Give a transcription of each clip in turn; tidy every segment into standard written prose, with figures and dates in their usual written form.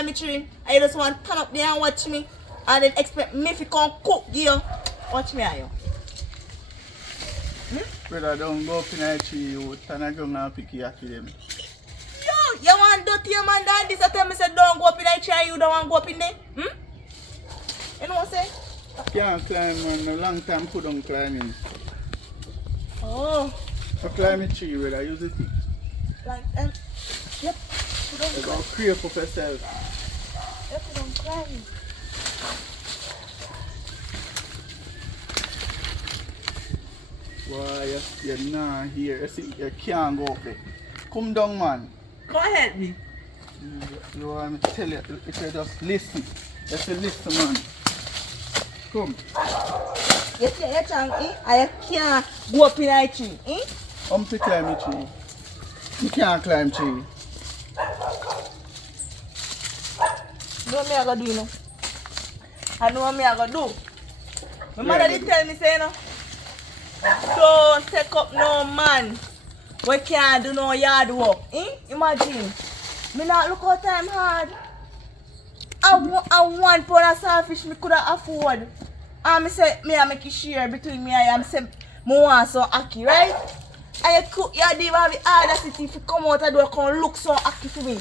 climb a tree and you just want to turn up there and watch me and then expect me to come cook you. Watch me, are you? Brother, don't go up in a tree, you turn a gun and pick your them. Yo, you want to dirty your man down this? I tell me, say, don't go up in a tree, you don't want to go up in there? You know what I'm saying? Can't climb, man. A long time put on climbing. Oh. I climb a tree, brother. Use it. Like, yep. Put on you go creep up yourself. Yep, put on climbing. Why, you're not here. You see, you can't go up there. Come down, man. Come help me. You want me to tell you, if you just listen. Just listen, man. Come. You say you can't go up in a tree, I'm to climb a tree. You can't climb tree. You know what I gonna do, you know? I know what I gonna do. My mother did tell me, say, you know, don't take up no man we can't do no yard work. Imagine. Me not look how time hard. I want 1 pound of saltfish me could afford. And me say, me I make it share between me and you. I say, me want some ackee, right? And you cook, you didn't have the audacity to come out and do come look so ackee for me.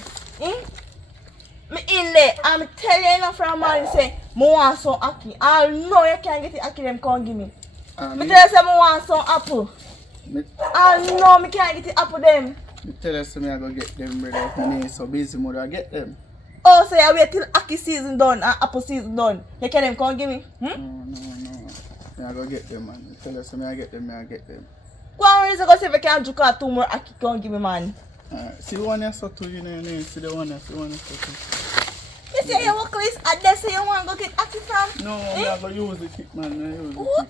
Me in there and me tell you enough from a man say, me want some ackee. I know you can't get the ackee them come give me. Me tell you say, me want some apple. I know me can't get the apple them. Me tell you say, me I go get them, brother. If me so busy, mother, I get them. Oh, so you wait till ackee season done and apple season done. You can them come give me? No. Me I go get them, man. Me tell you say, me I get them, me I get them. Go on, go see if you can drink out 2 more ackee come give me, man. See the one you saw too, you know, see the one you saw too. You say you work list and they say you want to go get ackee from? No, I'm not going to use the kit, man. I use the kit.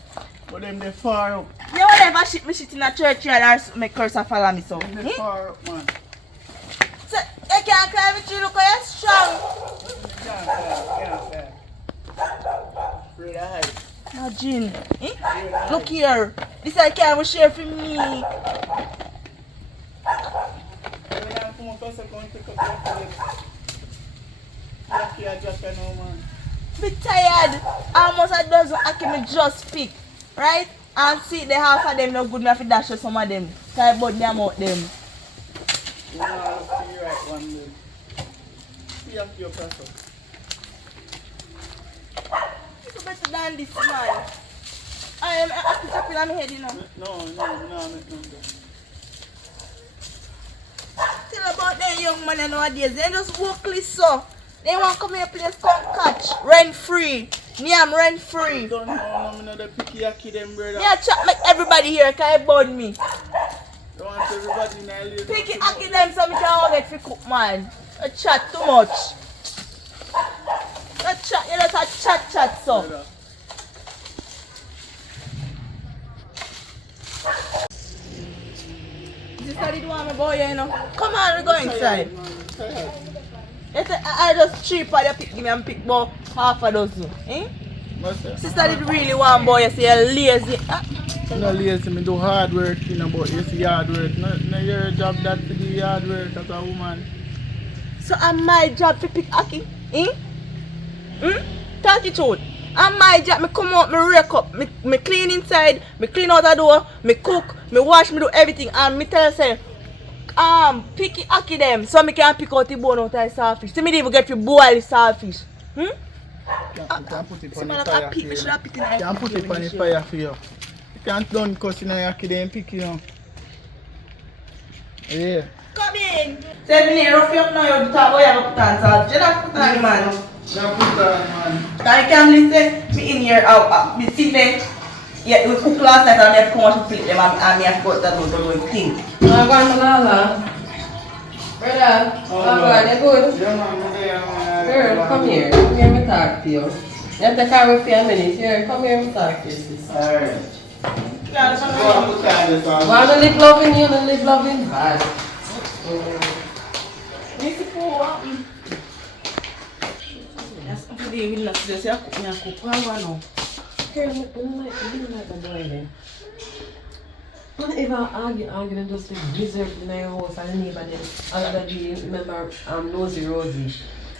But them they far up. You will never ship me shit in a churchyard or make curse and follow me, so. Them they far up, man. So, you can't climb a tree, look how you're strong. Can't. Brother, hide. Imagine. Look here. This I can't share for me. Be tired. Almost a dozen ackee me just pick. Right? And see the half of them no good, me have to dash some of them. So I bought them out them. You know, I'll see you right one day. See after your person. It's better than this man. I am ackee chopping on my head, you know. No, make no. Tell about them young man nowadays. They just work list so. They want to come here place come catch. Rent free. Me am rent free. Don't know, I'm not the picky ackee them, brother. Yeah, chat make everybody here can burn me. You want everybody in the lane. Picky ackee them so me can get for cook, man. You chat too much. You chat, you just a chat so. Brother. This is how they do want me boy, you know. Come on, we go inside. Tired. I just cheap and you pick me and pick about half a dozen. Sister did really want boy, you say you're lazy. I'm not lazy, I do hard work, you know, but you see hard work. Not your job that to do hard work as a woman. So I'm my job to pick ackee? Talk it out. And my job, me come out, me rake up, me clean inside, me clean out the door, me cook, me wash, me do everything. And me tell you say, picky ackee them so me can pick out the bone out of the saltfish. See me even get to boil the saltfish. You can't put it on the Like fire a pig, for me you. should have put it in You can't put it on the fire for you. You can't done cussing on your ackee then pick you know. Yeah. Come in. Say me here, rough you up now, you talk about you have to put on saltfish. You don't put on man. You can't put it on, man. I can't listen me in here, me sit there. Yeah, we cook last night and I have to come out to flip them and I have to go to the road thing. Malala. Brother, Malala, you good? Yeah, man. Girl, come here. Come here, me talk to you. You have to come with 5 minutes. Here, come here, me talk to you, sis. Alright. Want to live loving you, and live loving bad. Girl, you don't like the boy then. Don't ever argue and just live miserable in your house and the neighbor them. Other day, remember Nosy Rosie.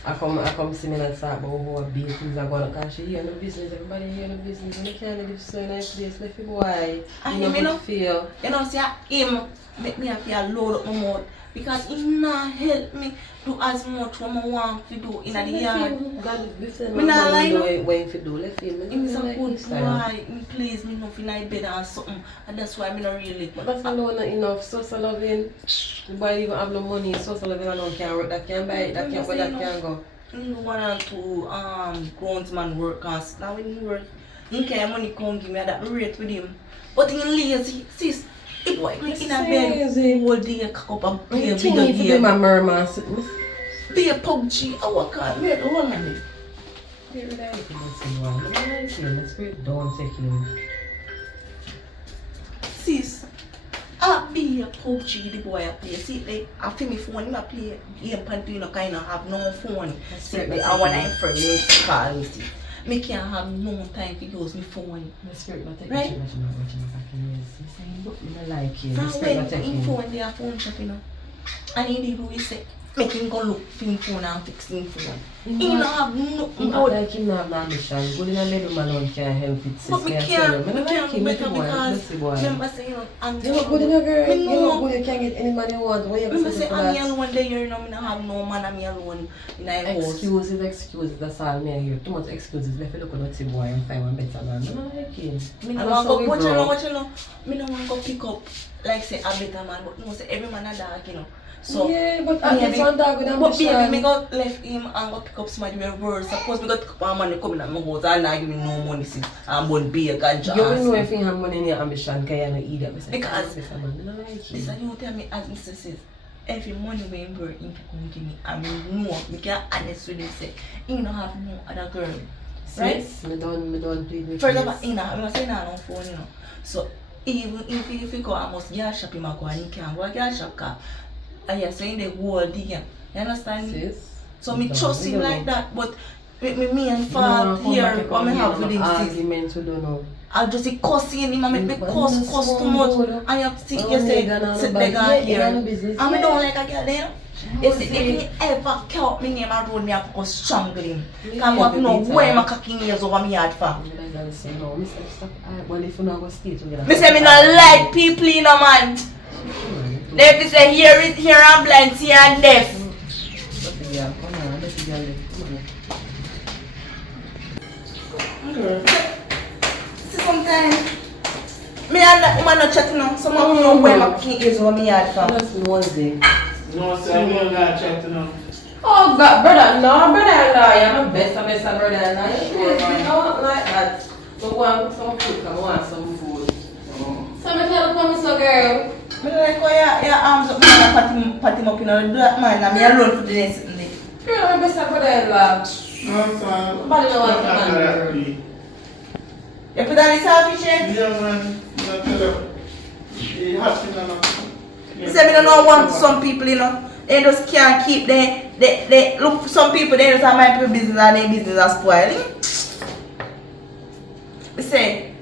I come see me and start about how big things are going because she hear no business, everybody hear no business, and you can't live so in a place, let him why. You know, feel. You know, see him make me feel load up my mouth because he not help me do as much what I want to do in the yard. Me not like what you do, let him. He's a good boy, please me not feel like bed or something, and that's why I'm not really. But that's not enough, social loving. The boy even have no money, social loving alone can't work, that can buy it, that can't go, that can go. You want to grown man work cause now when he work, he can't money come give me that rate with him. But he lazy, sis. It boy in a bed all day cock up and play a video game. My murmur. Be a PUBG, I work hard, me the one on it. Don't take him. Sis, I be a PUBG the boy I play. See, like, I feel my phone, I play game panty, you know, kind of have no phone. See, like, I want to friend me call me, see. Me can't have no time to use my phone. My spirit not take right? you like him. From when in phone, they are phone shop, you know. And he did what he say. Make him go look for him phone and fix him phone. He don't have nothing good. Like him not have no ambition. Good in a middle man alone can't help it. But me can't better because remember saying, I'm you're not good in a girl. You're not good, you can't get any man you want. Why you remember saying, I'm here alone there, you know, I don't have no man, I'm here alone in a house. Excuses, that's all me hear. Too much excuses. If you look at the boy and find one better man, I don't like him. Me no want go, what you know, me no want go pick up, like say, a better man, but no, say, every man a dog, you know. So, yeah, but at least one dog with ambition. But baby, me go left him and go pick up somebody with words. Suppose me go pick up a man coming at my house and not give me no money since I'm going to be a ganja. You don't know if you have money in your ambition, because you're not either. Because this is you tell me as Mr. says, every money we work him can give me. I mean, no, we can't honest with him say, he don't have no other girl. Right? Yes, me don't plead with first of all, I'm not saying that on phone, you know. So, even if you go, I must get a shop him and go and he can't go and get a shop car. And you're saying the whole thing. You understand me? Yes. So me trust him like that, but me and fault here, what me have with him argument, we don't know. I'll just say cussing him and make me cuss too much. And you see, you say, sit there here. And me don't like a girl there. You see, if he ever count me name and road me, I could strangle him. Because I want to know where my cocking ears over me yard for. Well, if you not go stay together. Me say me not like people, you know, man. If you say here I'm blind, see and deaf. See sometimes me and that woman not chatting now. Some of you know where my king is over me yard from. That's one day. No, sir, I'm not chatting now. Oh God, brother-in-law, you're my best brother-in-law. You don't like that. So go and cook some food, I want some food. So me tell you come so girl. Me like how your arms up and pat him up, you know, black man, and me alone for the day sitting there. Girl, my best brother-in-law. No, sir. Nobody know what to do. You put on the selfish head? Yeah, man. You tell her. You have to know. You say me don't want some people, you know. They just can't keep they look for some people, they just have my people business and their business are spoiled. Me say,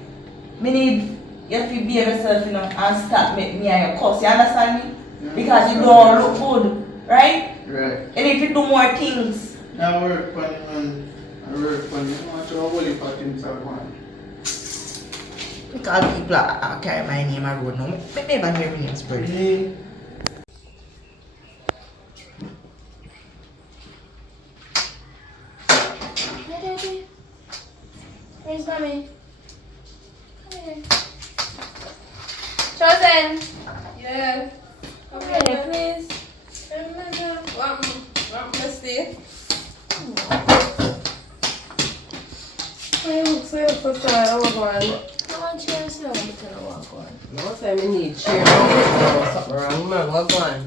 me need you have to be yourself, you know, and start make me and your cuss. You understand me? Yeah, because you don't look good, right? Right. And if you do more things. I work for him and I work for him. I want to hold it for him to one. Because people are carry my name and road now. Maybe I hear my name spread. Yeah. Hey, Daddy. Where's Mommy? Come here. Chosen! Yeah. Come here, please. Stay. I look so first time I was going. I want chair, so I want to tell her what going. No time I need chair. Something wrong, man. What going?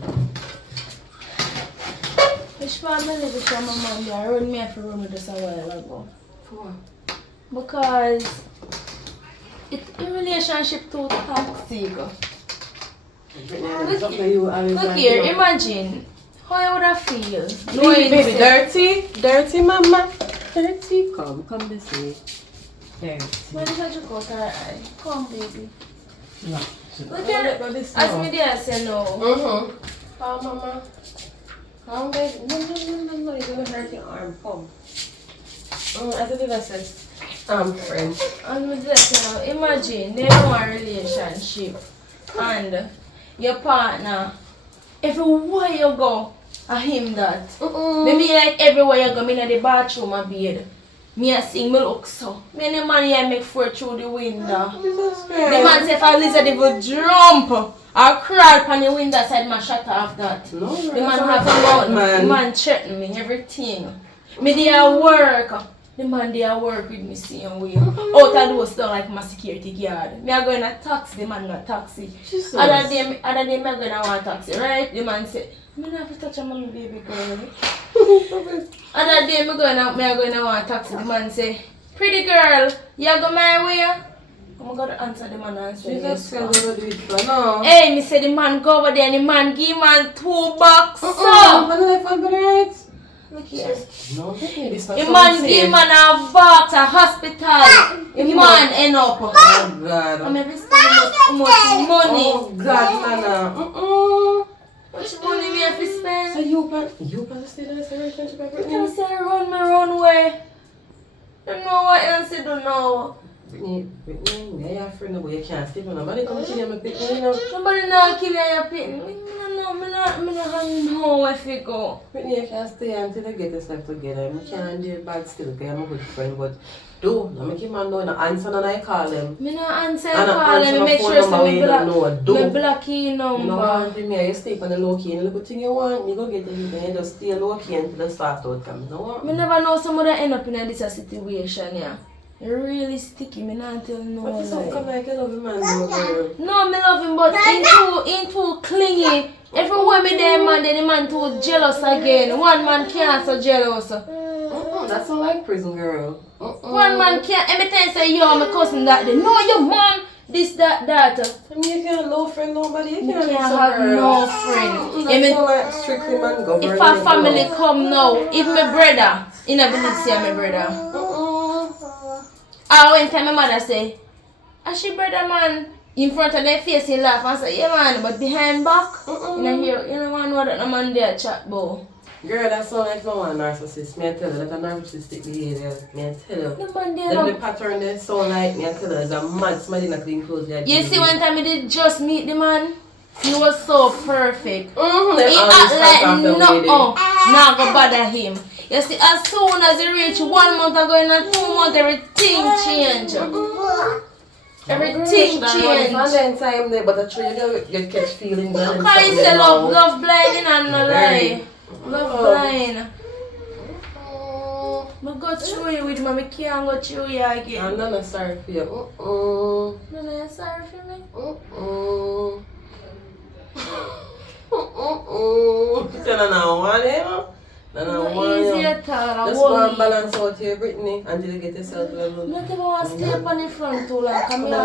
Which family live from my mom? They rode me off the room with this a while ago. For Because it's in relationship to toxic. Look here, imagine how I would have feel. Baby, dirty mama. Dirty, come this way. Dirty. When did I just out her eye? Come, baby. No. Look at as me there say no. Oh, mama. Come back. No, you're gonna hurt your arm. Come. I did that sense. Friend. And with that, you know, imagine they have a relationship and your partner, everywhere you go, I him that. Maybe like everywhere you go, me in the bathroom a bed. Me a sing, me look so. Me and the man here make four through the window. The man say if a lizard even jump or crawl on the window side, man shut off that. No, the man have a mouth, man. The man threaten me, everything. Me there work. The man there work with me same way. Out of those down like my security guard. Me a go in a taxi, the man got taxi. Other day me a go in a one taxi, right? The man say, me not have to touch a mommy baby girl. Other day me a go in a one taxi, the man say, pretty girl, you go my way? I'm going to answer the man and say, Jesus, no. Hey, me say the man go over there and the man give man $2. So, look here. no, this The man give man a box, a hospital. The man end up. Oh God. I'm every spend much money. Oh God, Nana. Much money me have to spend. So you can stay in this relationship with I Brittany? say I run my own way. Don't know what else to do now. Brittany, me your friend, but you can't stay with nobody. Come kill you, pick me, you know. Somebody not kill you, pick me. Me not know where to go. Brittany, you can't stay until you get yourself together. I can't do bad still, because I'm a good friend, but do, I make him know the answer and I call him. Me not answer And I call answer and my make phone sure number so when you don't know what do. me block your number. No one to me, you stay on the low key and look thing you want, you go get it and you just stay low key until the start out come. No one. Me never know somebody end up in this situation, yeah. You're really sticky, me not tell no But it's not come lie. like you love him, man, no girl. No, me love him, but he too clingy. Everywhere me there, man, then the man too jealous again. One man can't so jealous. That's not like prison, girl. One man can't, every time say, yo, my cousin that day. No, your man, this, that. I mean, you can't no friend nobody. You You can't can't have have girl. no friend. That's not like strictly man government. If a family come now, if my brother, you not believe say my brother. I went to my mother say, "Ah, she brother man." In front of their face he laugh and say, "Yeah man," but behind back, you know hear, you know man what that no man there chat about. Girl, that sound like someone narcissist. Me I tell you, that's a narcissistic behavior. Me I tell you. The man there Then the no. pattern they sound like me I tell you, it's a mad somebody not clean clothes. You see one time I did just meet the man, he was so perfect. They He always act start off like the way they- not go bother him. You see, as soon as he reach 1 month ago and 2 months, everything change. Everything change. And then time there, but I try you catch feeling bad. and Because he something say now. love blinding and no lie. Love blind. I go through you with me, I can't go through you again. I'm not sorry for you. No, you're sorry for me? Tell her now, one, you know? No, one, Easy you know. at all. Just go and balance out here, Brittany, until you get yourself level. Not even want to stay up on the front too long. Come Come on,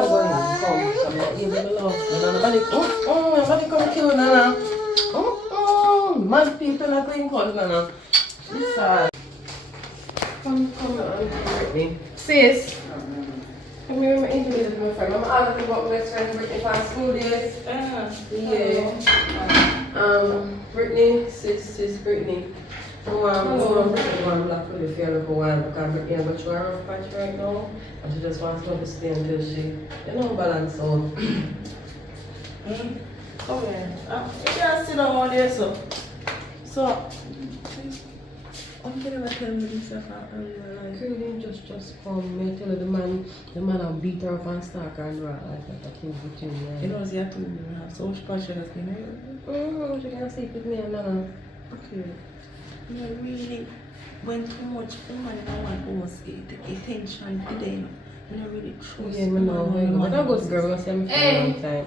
here. come here. You give me love. Nobody come kill you, Nana. Mad people are playing calls, Nana. This come on, Brittany. Sis. Come here, my introduce to my friend. I'm asking about my best friend, Brittany, from school days. Yeah. Brittany, sis, Brittany. I'm black with the fear for a while because Brittany has got a rough patch right now. And she just wants to stay until she, balance out. Come here. You can't sit down there, so. So, I'm gonna tell me this earlier. Curly just come, me tell her the man will beat her up and stalk her and rock like that. I can't put you in You know, you have to have so much passion as me. She can sleep with me and Nana. Okay. You really went too much woman in one house attention today. You know, really trust. Yeah, I know. But I'm good girl, I see me for a long time.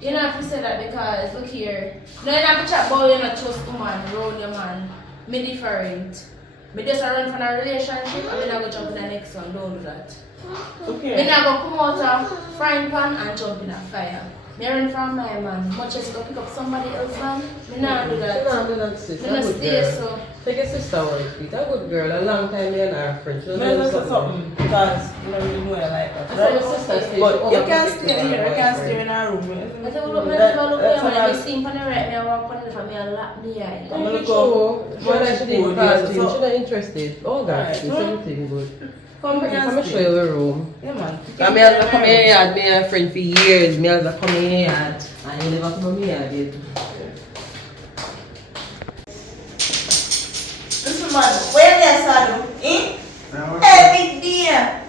You don't have to say that because, look here. No, you don't have to chat about you not trust woman, round your man. Me different. Me just run from a relationship and me not go jump in the next one. Don't do that. Okay. Me not go come out of frying pan and jump in a fire. Me run from my man. Much as you go pick up somebody else's man, me not do that. You don't do that, sis. Me I'm not good stay girl. so. Take your sister out of it. A good girl, a long time me and her friend. She I doesn't just know say something because you know you know I like that. I saw my sister stay. But you can't stay here, you can't stay in our room. I said, look, when I see him on the right, I walk on the left, I lock me eye. I'm gonna go. Why she didn't call him? She's So- not interested. Oh, God, it's everything good. Come here, Come and show you the room. Yeah, man. I have come here, I had me a friend for years. I have come here, and you never come here, did. Listen, man, where they are, eh? Every day,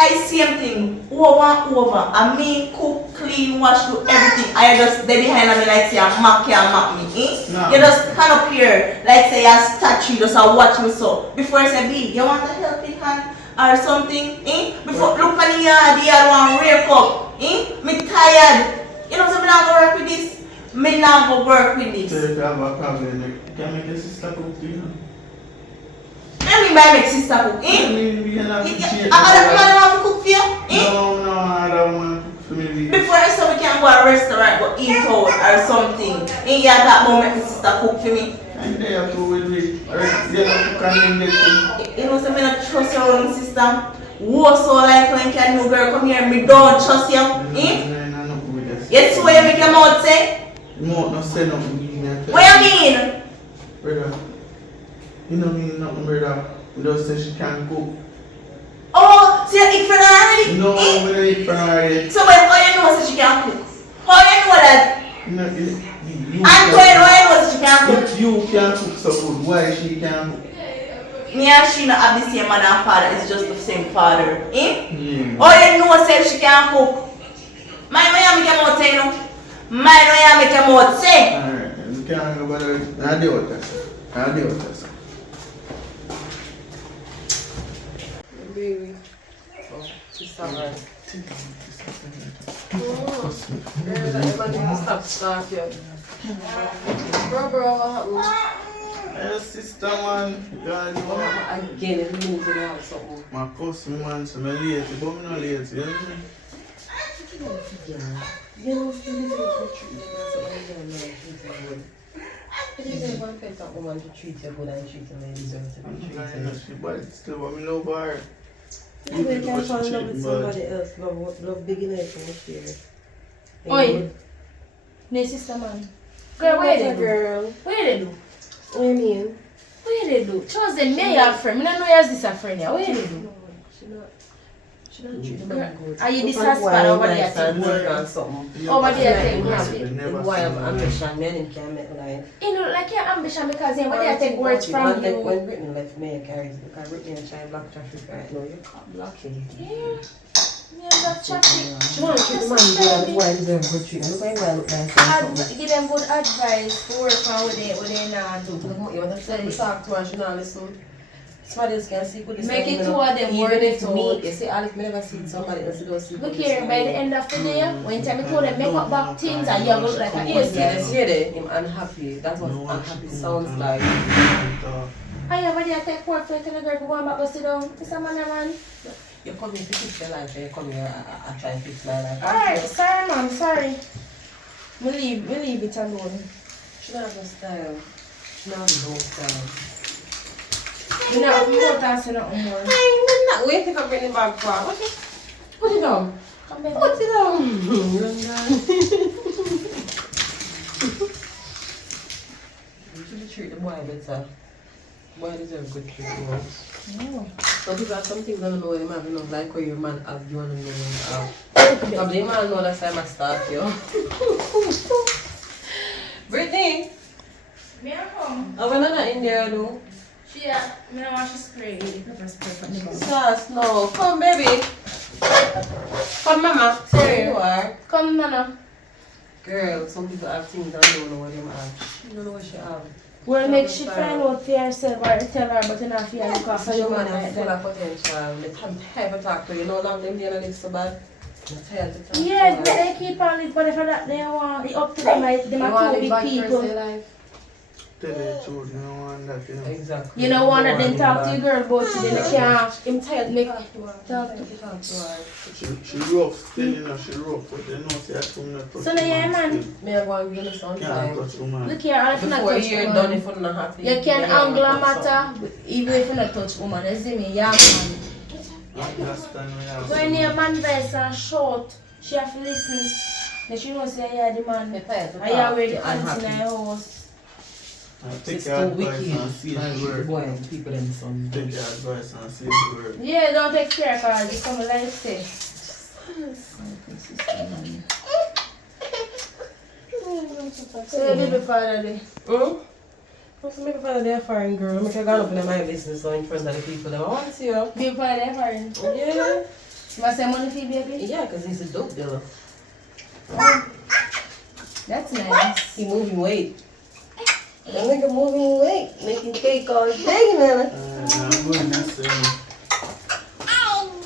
I see something over and over. I me cook, clean, wash, do everything. I just stay behind me like say I mock me, eh? No. You just stand up here like say a statue, just watch me so. Before I say, B, you want a helping hand or something, eh? Before look at the other one wake up, eh? Me tired. You know, so me not go work with this. Me not go work with this. So if you have a problem, you can make your sister cook, you know. I mean by make sister cook, I eh? mean, we can have to change. Other man want to cook for you, eh? No, I don't want to cook for me. Before I say we can go to a restaurant, go eat out or something. Ain't you that about make my sister cook for me? And they have to with me. Or you have to come in there. You know, so I don't trust your own sister. Who so like when can new girl come here, me don't trust you, eh? No, with this. Yes, what you make your mouth say? No, not say nothing. What you mean? Brother, you know me nothing, brother. We just say she can't cook. Oh, so you eat for her already? No, Eh? we don't eat for her yet. So when how you know that she can't cook? How you know that? You And how you know that she can't cook? If you can't cook so good, why she can't cook? Me and she not have the same mother and father, it's just the same father. Eh? Yeah. Oh, you know say she can't cook. Mine when you make your mouth say, you know? Mine when you make your mouth say. Alright, we can't go about it. I'll deal with this. I'll deal with this. Baby. Oh, she's alright. Oh, girl, everybody stop you. Bro, what happened? Hey, sister, man. God, man. Again, it's moving out something. My cousin, man, so I'm late, but I'm not late, you know me? You know, if you live in a country, that's what I'm doing now, treat you good. It is one pet that woman to treat you good and treat you like you deserve to be treated. She bad still, but I love her. You can fall in love with somebody else, love big enough to share. Oi, no sister man. Girl, what you do? Girl. What you do? What do you mean? What you do? Chose them, me your friend. I don't know you as this a friend. What you do? No, she not treat the man good. Are you this husband or what do you think? Oh, what do you think? Why I'm ambition, men in can't make life. You know, like your ambition because you what do you take words from you? When Brittany left me, I carried it because Brittany and Shine block traffic right now. You can't block it. Yeah. Yeah, that traffic. She want to treat the man good, why is there good treatment? Look like I look nice. Give them good advice to work on what they not do. You want to say you talk to her, she not listen. Somebody else can see good. Make it two of them work even if it me, out. you see, Alex, me never see somebody else don't see. Look here, by the end of the day, when time you told them make up back things and you look like a Yes, easy. yes, hear that. I'm unhappy. That's what unhappy sounds like. I have a take work for the girl to go back to sit down. It's a man. You come here to fix your life, and you come here and try and fix my life. Alright, sorry ma'am, sorry. We leave it alone. She don't have no style. She don't have no style. You know, I'm not dancing nothing more. I'm not waiting for bringing back for. Put it down. Come back. Put it down. You should treat the boy better. Boy deserve good treatment. No. Some people have some things I don't know what you have, you know, like how your man have, you want to know have. Probably man know that's time I start, yo. Brittany, Me I come. are we not in there, though? Me I want to spray the pepper spray for the bus. Sass, no. Come, baby. Come, mama. There you are. Come, Nana. Girl, some people have things I don't know what they have. You don't know what she have. Well, make she find out for herself or tell her, but you not feel look after So your your man man like is full that. of potential. Let's have a talk to you. No long them there live so bad. Let's tell to talk Yeah, to her. they keep on live whatever that they want. It's up to them, like, them You are want two to live big back first people. in life? tell you the truth, you don't want that, you know. Exactly. You know, one of them talk to your girl about it, then they can't. Him tired, make talk to her. She rough, still, you know, she rough, but you know, see, I come not touch So now you're a man. Me I go and give me some Can't time. touch woman. Look here, if you're not Before touch you're done, if woman, you're not happy. you can then angle a have to put matter, even if you're not touch woman. You see me, yeah, man. Understand me, yeah. When your man voice are short, she have to listen. Then she knows say yeah the man. Me tired to I hear where the talk, I'm auntie in happy. your house. Take It's your too advice wicked. and see the word. Boy, people them son. Take your advice and see the word. Yeah, don't take care cause you come like say. So you did before that day. What's make a father there foreign girl? Make a go up in my business so in front of the people that I want to see you. Before that foreign. Yeah. You want some money for your baby? Yeah, because he's a dope dealer. That's nice. He moving weight. That nigga moving weight. Making cake all day, man. I'm going to say,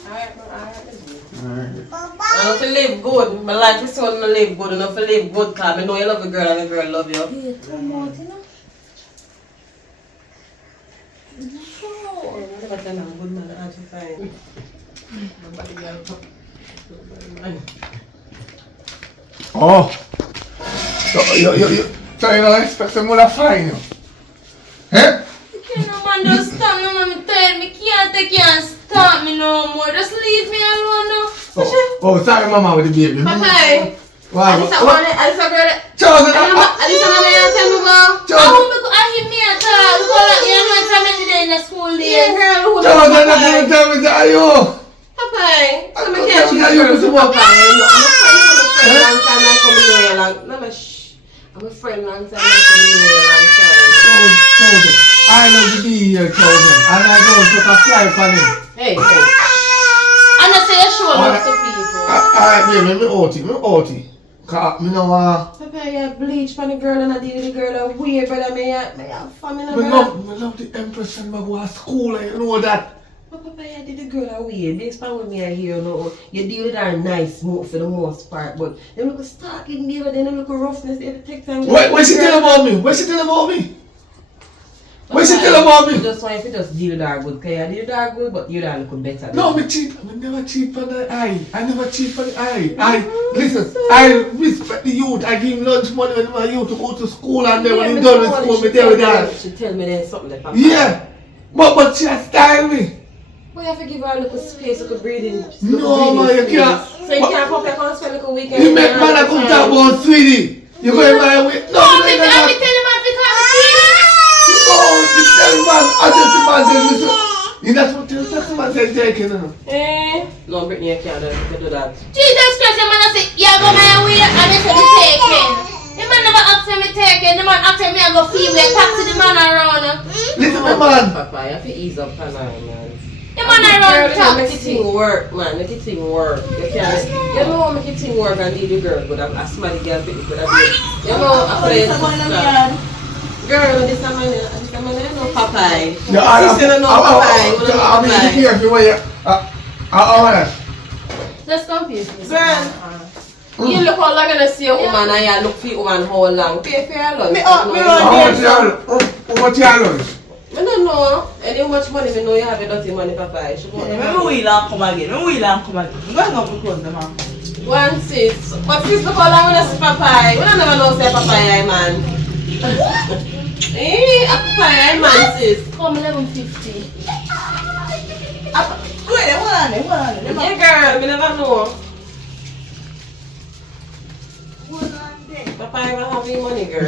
Alright, bro. Alright, let's go. alright. I know if you live good. My life is so to live good. I know if you live good, cause I know you love a girl and a girl love you. Yeah, too much, you know? Oh, I never tell I'm good man. I'm fine. My body girl. Oh! So you don't expect someone to find you? Eh? You know, man, don't stop no man, me tired. Me can't stop me no more. Just leave me alone now. Oh, sorry mama with the baby. Papa, Why? Alisa girl. Chosen! Alisa man, you tell me about. I hear me at all. Because you know it's a many day in the school Yeah, days. girl, who Chosen, I'm tell me that you! Papa, so me Don't can't tell me choose that you girls. put Papa, some- I'm a friend long time. I come in here long. No, no, shh. I'm a friend long time. I come in here long time. Chosen, I love to be here, Chosen. And I don't take a fly for him. Hey, hey. And I say you show love to people. Alright, baby, me outie. Cause me know Papa, you bleach for the girl and I deal with the girl and weird, brother. Me have family, me brother. love the Empress and me go to school, and you know that. But Papa, you did the girl and weird. This part with me I hear, you know. You deal with her nice for the most part, but them look stalking me, but then them look roughness. They have to take time. What she tell about me? What she tell about me? What she tell about me? Just want if you just deal with her good, because you deal with her good, but you don't look better. No, me cheat. I never cheat for the eye. I never cheat for the eye. Listen, I respect the youth. I give lunch money when my youth to go to school, and then when he done with school, me there with that. She tell me there's something like that. Yeah, but she has style me. But you have to give her a little space, a little breathing. No, man, you can't. So you can't come back and spend like a weekend. You make man come talk about sweetie. You go in my way. No, Me tell him I you tell man. I just the man says listen. You not what you tell the man says taking no. No, Brittany, you can't do that. Jesus Christ, the man say, yeah, go my way, and they say me taking. The man never ask me taking. The man ask me I go feel where taxi the man around. Listen, my man. Papa, you have to ease up on her, man. The man around Make it taxi. thing work, man. Make it thing work. You can't. You know how make it thing work and leave the girl, but I'm a smart girl, but you know I play sister. Girl, this is my name, no Popeye. Sister, no Popeye. I'll be here if you want you. I want that. Just confuse me. Girl, you look all like gonna see a woman and you look for a woman how long. Pay for your lunch. What you are I don't know. And how much money you know you have a dirty money, Papa. Remember we land come again. I'm going to close them out. 1 6. But sis look how long when I see Papa. We don't never know say Papa, man. Eh, a Papa, man, sis. Come 11:50. Wait, hold on. Yeah, girl, we never know. Papa, I don't have any money, girl.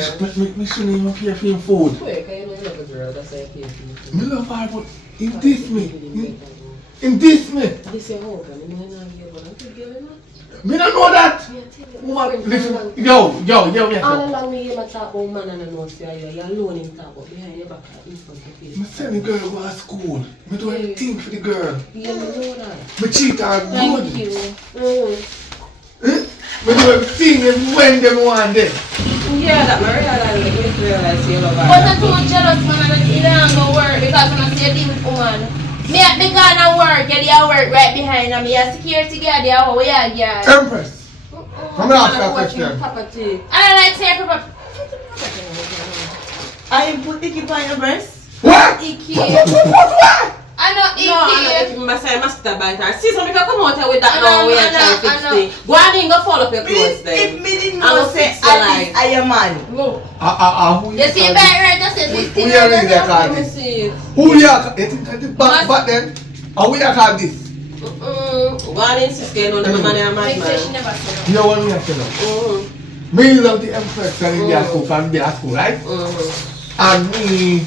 Me shouldn't even pay for your food. Wait, can you know you love a girl? That's why I pay for you. Me love her, but in this me. In this me. This is how come you know you want to give it. Me don't know that. Woman, listen. Yo. All along me hear my talk about man and I know say you're alone in talk but behind your back in front of you. Me send the girl to go to school. Me do everything for the girl. Yeah, me know that. Me treat her good. Thank you. Me do everything when them want them. Yeah, that I realize you love her. But I'm too much jealous, man, and it ain't gonna work because when I see a deal with woman, me gonna work, you dey work right behind me. A security guard, there, we are guard. Empress. I'm gonna ask that question. Property. I don't like saying proper. I put Icky on your breast. What? Icky. What? I know Icky. No, I know if I must have bite her. See, so if you come out here with that now, we are trying to fix it. Go on in, go follow up your clothes then. If me didn't I know will say fix your Alice life. I am man. Look. Who You see back right, just say Who 15 you read that Let card me this? see it. Who you are? But then, how we are called this? Go on in, sister, no, the man and Like say she man. never said You want me to know? Me love the Empress and India school from their school, right? And me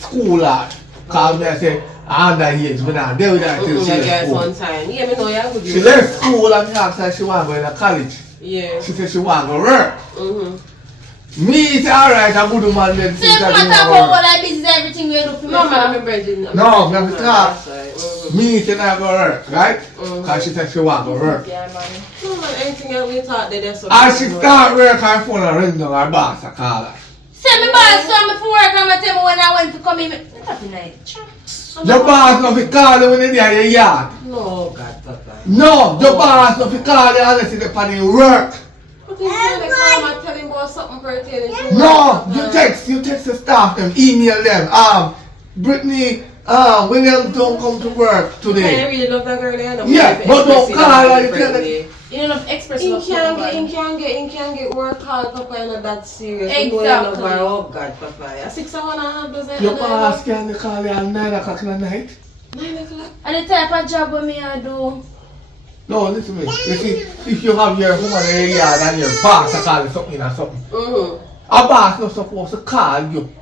school lad called me and say, I'm under age, but now deal with that till she Yeah, left guys, school. one time. Yeah, me know you have good. She left school and me asked her she want to go to college. Yeah. She said she want to work. Me say alright, I'm good man then. so if you want to talk about all that business, everything we do for No, me, man, I'm virgin. No, me have to talk. Me say I go work, right? Because she said she want to work. Yeah, man. No, man, anything else we talk, they're so. As she start work, her phone and ring down her boss, I call her. Say me boss, so me for work, I'm going to tell me when I went to come in. Not happy night. Your boss not fi call you when you're there in your yard. No, God, Papa. No, your boss not fi call you unless you're on your work. But you can't come and tell him about something pertaining to No, you text the staff them, email them. Brittany, William don't come to work I today. really love that girl, I know. Yeah, but don't call her, you tell her. You don't have express He love for can't get work hard, Papa, you're not that serious. You know you love her. Oh God, Papa. I 6 hours and a half doesn't Your boss can call you at 9 o'clock in the night. 9 o'clock. And the type of job what me I do. No, listen to me. You see, if you have your woman in your yard and your boss are calling something or something, a boss not supposed to call you.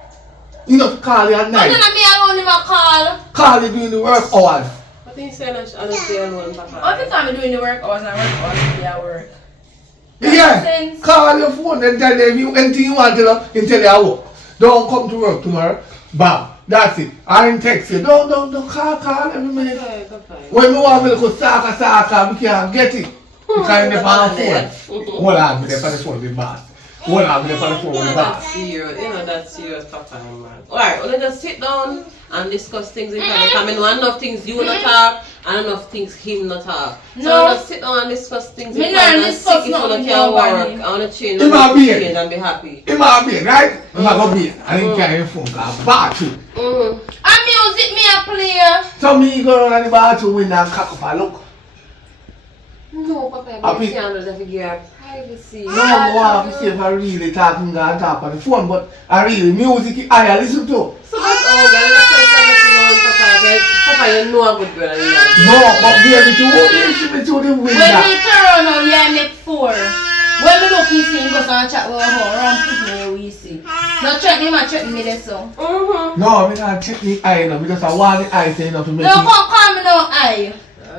You not call you at But then night. me alone him a call. Call you during the work hours. I think saying I don't stay alone, Papa. What if I'm doing the work hours and work hours be at work? Yeah, sense. call your phone and tell them you anything you want to know and tell you I work. Don't come to work tomorrow. Bam. That's it. I didn't text you. Don't call every minute. When we want me to go saka, we can't get it. Because you're on the phone. Hold on, I'm on the phone with the boss. Hold on, I'm on the phone with the boss. That's serious, Papa, man. Alright, well, let's just sit down and discuss things in private. I know enough things you not talk and enough things him not talk. So No. let's sit down and discuss things in Me private not and discuss see if you nothing can with work. nobody. I want to change It might be it. change and be happy. It might be, right? I'm not going to be it. I didn't carry your phone because I'm bad too. And music me a play. So me go around the bathroom window and cock up and look. No, Papa, Happy. you can't just figure out privacy. No, I want to see if I really talking and talk on the phone, but I really music I listen to. So that's all, girl. That's why I'm Papa. Papa, you know a good girl. You know. No, but baby, to listen me to the When window. me turn on, yeah, make 4. When me look, he see him go and chat with her and put me we see. No check him and check me there so. No, me not check the eye now because I want the eye saying to make Don't it. come call me no eye.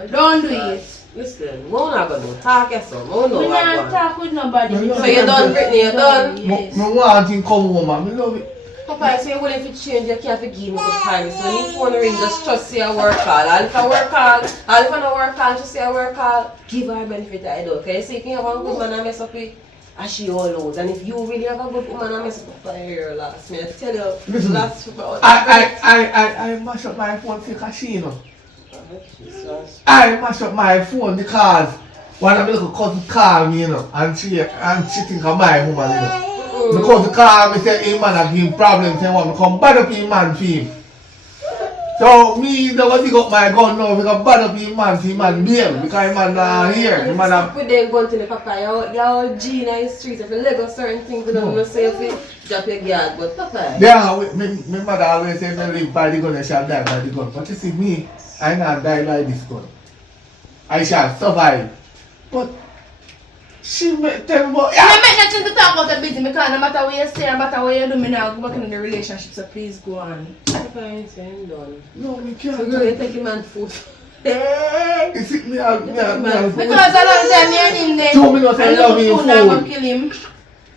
Don't do it. Listen, we're not going to talk yes, so we're We not not going. talk with nobody. No, So you done, Brittany, you done? Yes. Me want him come home and me love it. Papa, I say, well, if you change, you can't give me good privacy. So when you phone ring, just trust say I work hard. And if I work hard, and if I don't work hard, just say I work hard. Give her a benefit I do. Okay? So you can have a good man and mess up with, and she all loads. And if you really have a good woman and mess up with her last, me I tell you, Listen, last about I mash up my phone for casino. I mash up my phone because one of my little cousin call me, you know, and she think I'm my woman, you know. Because the call me say, hey man, I give him problems, say want me come bad up him man for him. So me, the one dig up my gun now, we can bad up him man for him man bail, because him man here, him man Put them gun to the Papa, you're G in the street. If you leg up certain things, you don't say if you drop your guard, but Papa. yeah, my mother always say, me live by the gun, I shall die by the gun. But you see me, I not die by this gun. I shall survive. But she may tell me about, I make nothing to talk about the business because no matter what you say, no matter what you do, me now go back in the relationship, so please go on. Papa ain't saying done. no, me So can't. girl, you take him man food. Hey! You see, me and Because a long time me and him there, 2 minutes I love you food and go food. kill him.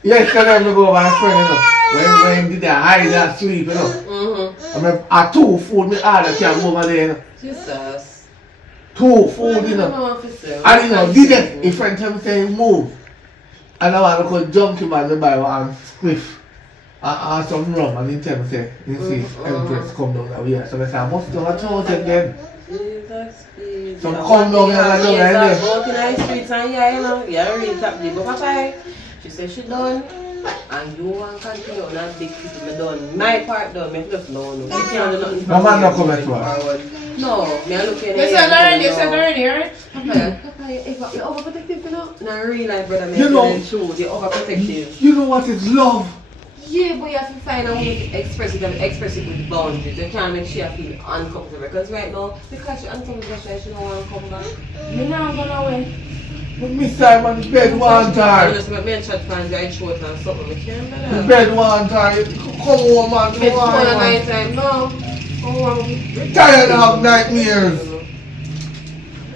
Yes, can I go with my friend, you know. When did I hide that sleep, you know. I mean, I 2 food, me order can go over there, you know. Jesus. 2 food, you know. And you know, did it, if friend tell me say move. And I want to go jump him and buy one spliff. And some rum and he tell me say, you see, Empress come down that way. So I say, I must do a toast again. Jesus. Some come down here and down there. Walking on the streets and yeah, you know, yeah, really top deep. But Papa, she said she done. And you want to continue on that big city, me done. My part done, me just know. You can't do nothing. My man not coming to us. No, me are looking at You said already, right? Papa, you're overprotective, you know? No, real life, brother, me You know- truth, you're overprotective. You know what is love? Yeah, but you have to find a way to express it and express it with boundaries. You can't make sure you feel uncomfortable. Because right now, because you're uncomfortable, she don't want to come back. Me not gonna away. But me Simon in bed one time. Just make me and chat fans are short and something. I can't do In that. bed one time. Come home man. It's Come on, one man. night time. No. Come on. I'm tired of nightmares.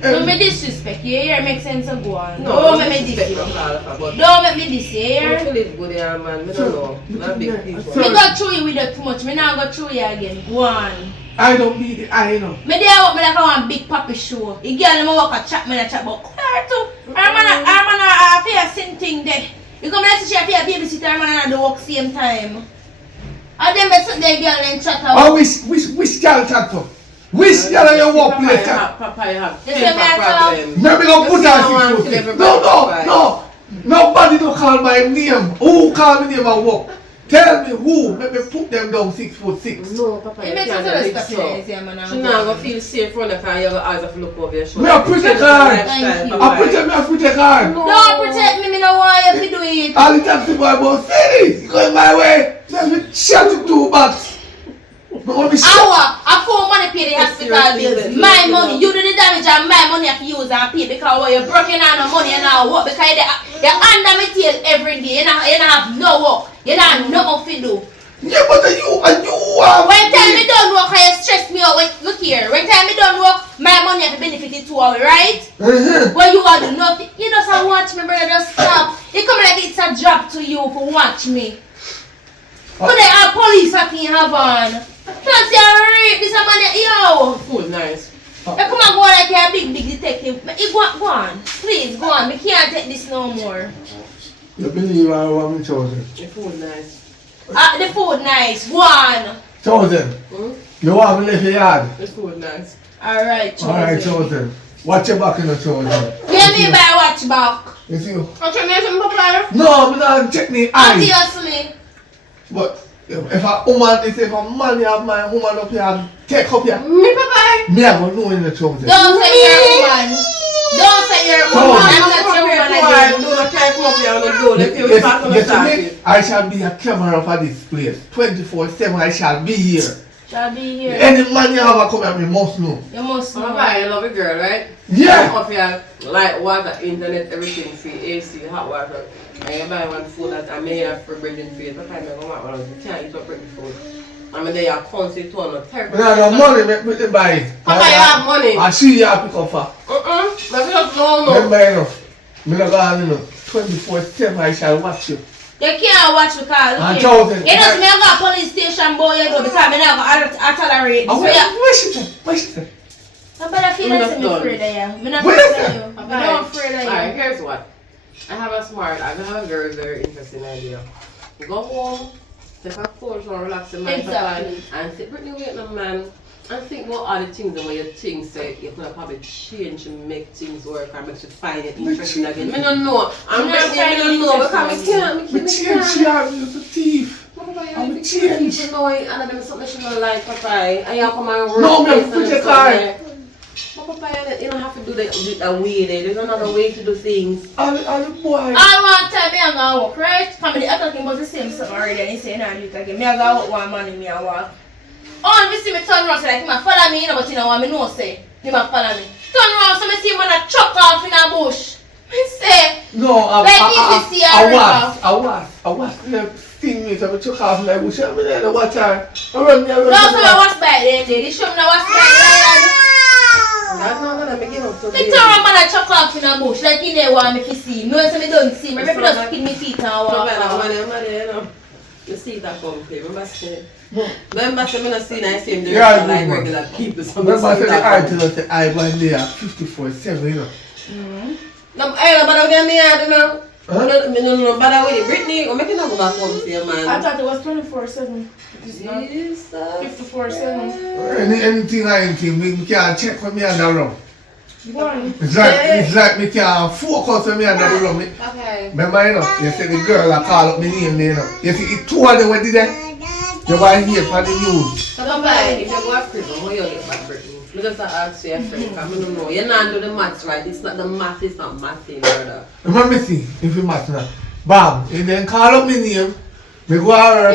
Don't make disrespect, you hear? Make sense of go on. No, Don't make me disrespect disrespect. my father, but Don't make me this, you I hear? feel it good here, man. I don't know. Not big people. Me go through you with that too much, me not go through you again. Go on. I don't need it, I know. Me there work me like I want big papi show. The girl me walk a chat me a chat about her too. Her man a pay same thing there. You come like she a pay a babysitter, her man a do work same time. And then me sit there girl and chat Oh, about. which girl chat for? Which girl in your workplace chat? Papa, you have You say me a temper talk? problem. Maybe don't put You her see, I want to 6 kill foot. No. Nobody don't call my name. Who call me name at work? Tell me who. Let me put them down 6'6". No, Papa, It you makes can't sense do to it stop so. you, say man. She not gonna feel safe from the car. You're gonna eyes have to look over your shoulder. Me a protect her. Thank you. I protect her. Don't protect me don't want you to do it. All the taxi boy about city. You going my way. Let me shut it 2 bucks. I phone money pay the hospital bills. My money, you do the damage and my money I have to use and pay because when you're broken on the money and now work because you're under my tail every day. You don't have no work. You don't have nothing to do. Yeah, but you are. When time me don't work, you stress me out. Look here, when time me don't work, my money have to benefit it too, right? When you are do nothing, you just watch me, brother, just stop. You come like it's a job to you for watch me. But they are police that can have on. Plus you're rape, this a man, yo. Food nice. You come and go like you're a big detective. You go on, please go on. We can't take this no more. You believe I want me chosen? The food nice. The food nice, go on. Chosen. You want me to leave your yard? The food nice. Alright, Alright, chosen. Watch your back in the chosen. Get me by watch back. You see? What's your name, Papa? No, I'm not check me eyes. Obviously. But if a woman, if a man have my woman up here and take up here, Me, Papa. me I go know in the chosen. Don't say you're a woman. Don't say you're a woman. I'm not your woman again. Do not try to come up here on the door. Let you start on the start. I shall be a camera for this place. 24/7 I shall be here. Shall be here. Any man you have a come here, me must know. You must know. Papa, you love a girl, right? Yeah. Up here, light water, internet, everything free, AC, hot water. And you buy one food that I may have for breading for you. Papa, I don't want one of them. You can't eat up bread food. I mean, they are constant to on terrible. Me have no money, make me buy it. Papa, you have money. I see you pick up for. That's just no. Remember enough. Me not gonna know. 24/7 I shall watch you. You can't watch because And look chosen. here. You know, me I go to police station boy, you know, because me never tolerate this. So, yeah. Where she say? Where she say? But I feel I'm like not I'm done. afraid of you. I'm not What afraid is of you. I'm not afraid of Alright, you. here's what. I have a very, very interesting idea. Go home, take a course and relax your mind, Exactly. and sit Brittany with the man and think about all the things and what you think say you could probably change and make things work and make you find it interesting again. I don't know. I'm Brittany, I don't know because I Me change she are you a thief. I'm change. You know, and I'm something she don't like, Papa. And you come and work. No, me put your car. But Papa, you don't have to do that way there. There's another way to do things. All the boy. I want time me I go work, right? Because I'm talking about the same stuff already and he say nah do it again. Me I go work one money, me I work. Oh, you see me turn around so like he might follow me, you know, but you know what me know say. He might follow me. Turn around so me see him and I chop off in a bush. Me say, No, I was the thing me, so I took off like we should be there to watch her. I run there. no, so I was by them there. They show me I was by them. That's not gonna make it up to Me turn around and I chop off in a bush like he there want me to see. No, so me don't see. Me just spin me teeth and walk off. You see that come here. Remember saying I see I see him there Yeah, like good, regular people. So Remember I see said the that eye come. to the eye one day at 54/7, you know. No, I don't get me out now. Huh? No, but I wait. Brittany, I'm making up about home for you, man. I thought it was 24/7. It's not. Jesus. 54/7. Anything, we can't check when me and around. It's like me can't focus when me and the room. Okay. Remember, you know, you see the girl that call up me name, you know. You see, it two of them went there. You want to hear for the news. So, Papa, if you go to prison, how you get back prison? I just ask you a friend, I don't know. You're not doing the maths right. It's not the math, it's not math, brother. Remember, see, if you match now. Bam, and then call up me name. Me go out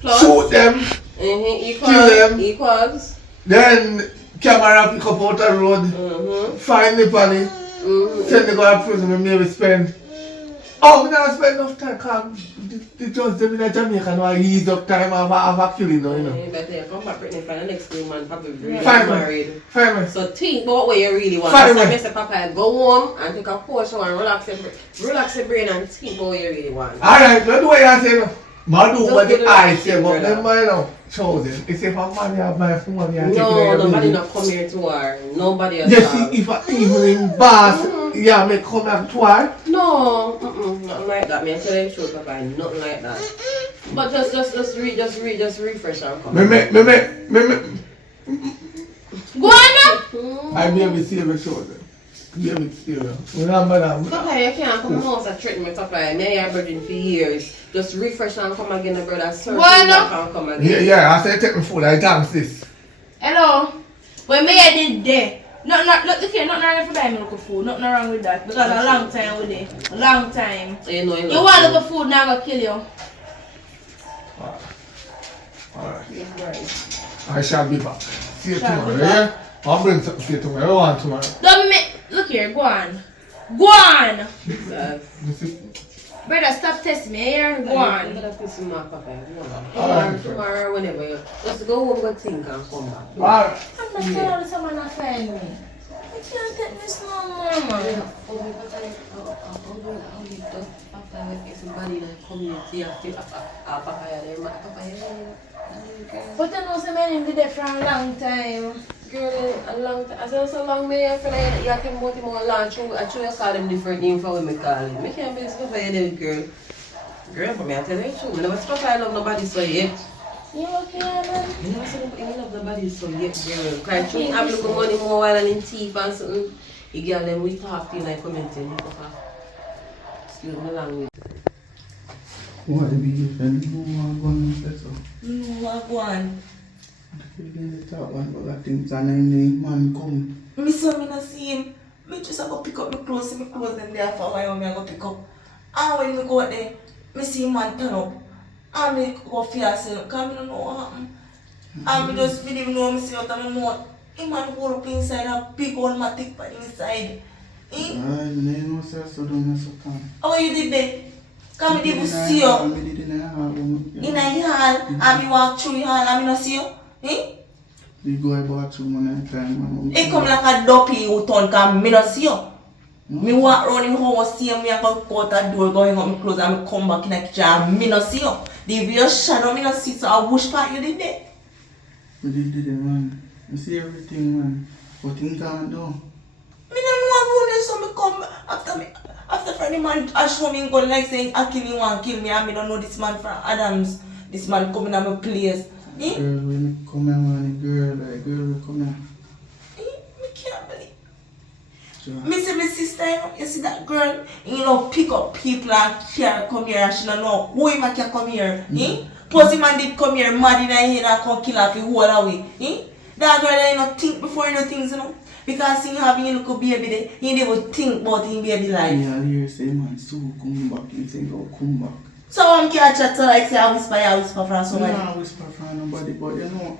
Plus. shoot them, Equals. kill them. Equals. Then camera pick up out the road, find the money, send the guy to prison and maybe spend. Oh, we never spend enough time because the judge them in Jamaica now ease up time of a killing now, you know. You better come back pregnant for the next 2 months, probably really Fine, married. Fine, So think about what you really want. Fine, So man. I say, Papa, go home and take a portion and relax your brain and think about what you really want. Alright, not the way I say no. I do Just what do the the I right say, thing, but brother. them man now chosen. If a man have my phone, I take No, it nobody away. not come here to her. Nobody else. Yes, see, if I evening boss, yeah, me come back to her. No, nothing like that. Me I tell you the truth, Papa, nothing like that. But just refresh and come. Me. Go on I be able to see every shoulder. Be able to see her. Remember that. Papa, you can't come home and threaten me, Papa. Me and your virgin for years. Just refresh and come again, brother. Search and come again. Yeah, I said take me food, I dance this. Hello. When me I did there. Look here, nothing wrong with buy me look food. Nothing wrong with that. Because a long time with it. A long time. You know, You want look food now, I'm gonna kill you. Alright. I shall be back. See you Shall be tomorrow, back. yeah? I'll bring something for you tomorrow. I want tomorrow. Don't make. Look here, go on. Go on. You see? Brother, stop testing me here. Go on. Alright. Tomorrow, whenever you just go home, go think and come back. Alright. I'm not telling someone to find me. I can't take this no more, man. But I know some men did it for a long time. Girl, a long time. I said so long, me. I feel like you can put him on lunch. I try to call them different names for when me call him. I can't be supposed to say girl. Girl, for me, I tell you the truth. I never supposed to love nobody so yet. You okay, man? You never said you love nobody so yet, girl. Because you have look money more while and in teeth and something. You get them we talk to you like commenting. Excuse me, language. What be different? No one going to say so. No, go on. You can talk one about things and then the man come. Me son, me not see him. Me just go pick up my clothes them there for a while. Me go pick up. And when me go out there, me see him man turn up. And me go fear say, cause me don't know what happened. And me just believe know me see out of my mouth. Him man hold up inside a big old matic pan inside. I know say so don't so come. How you did that? Cause me didn't see you. Me did in a hall. In a hall, and me walk through the hall and me not see you. We go about 2 months time. He come like a dopey who turn cause me not see you. Me walk around in the house, see me, I go out the door, go hang up my clothes and me come back in the kitchen and me not see you. The your shadow, me not see, so I wish part you did that. We did it, man. I see everything, man. But things can't do. Me don't know about this, so me come after Friday man I show me go like saying I kill you and kill me and me don't know this man from Adams. This man coming at my place. Girl, when you come here, man, girl, like, girl, come here. Me can't believe. Sure. Me see my sister, you see that girl, you know, pick up people and care come here and she don't know who him can come here. Plus the man did come here mad in the head and come kill her for whole away. That girl you know think before you know things, you know. Because he having a little baby there, he never think about his baby life. Yeah, you say, man, so come back, you say, go come back. So I'm can't chat to like say I whisper from somebody. I don't whisper from nobody, but you know,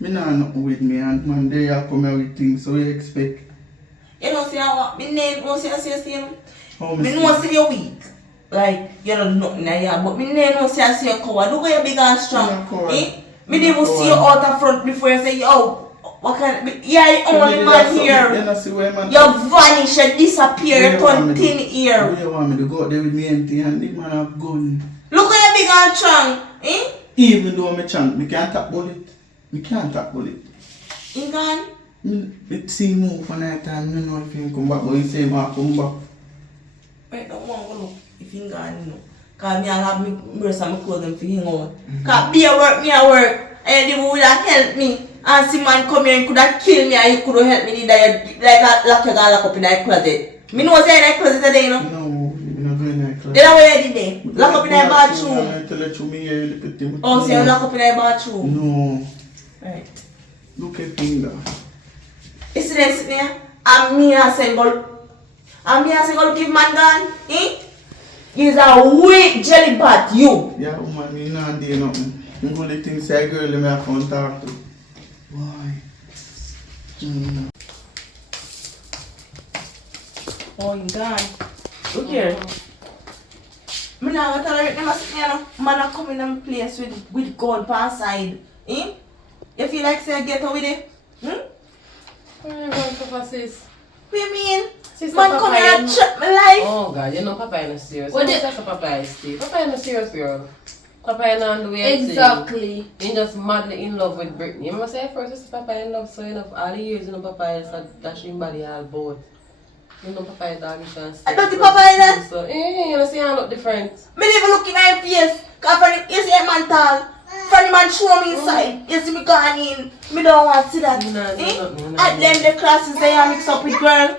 me not nothing with me and man, they are come here with things, so you expect. You know, see how me name won't say you How me know say you're weak. Like, you know nothing here, but me name won't say you're coward. Look how you're big and strong. Me never see you out the front before you say, yo, what kind of, yeah, the only man here. You see where man. You vanish, you disappear, you turn thin here. Where you want me to go out there with me empty and the man have gun. Look how you big and strong, Even though I'm a chant, me can't tap bullet. Me can't tap bullet. You gone? Me see move for night time, you know if he come back, but he say ma come back. Right, don't want to look if you gone, you know. Because me I have me rest of my clothes and for him out. Because be a work, me a work. And you would have helped me. And see man come here and could have killed me and you could have helped me that you like a lock your girl lock up in that closet. Me know say in that closet today, you know? No, you're not going in that closet. Then where you did there? Lock up in that bathroom. I tell you to me here, you look at them. Oh, so you lock up in that bathroom? No. Right. Look at finger. You see that sitting there? And me I say go look if man gone. Eh? He's a weak jelly bat, you. Yeah, woman, me not do nothing. You go the things say girl, me have to talk to. Why? Oh, you gone. Look here. Me now gonna tolerate them as you know. Man a come in and place with gun per side. Eh? You feel like say get out with it? Where are you going, Papa, sis? What you mean? Sister, Man Papa, come here and you- check my life. Oh God, you know Papa is not serious. What What the- is Papa is still? Papa is not serious, girl. Papa is not the way Exactly. He's just madly in love with Britney. You remember say first sister Papa in love, so you know all the years you know Papa is dashing body all both. You know Papa is dog chance. I don't think Papa is that. So you know see I look different. Me never look in her face. Cause when you see a man tall, when the man show me inside, you see me going in. Me don't want to see that. No. At them the classes they are mixed up with girl.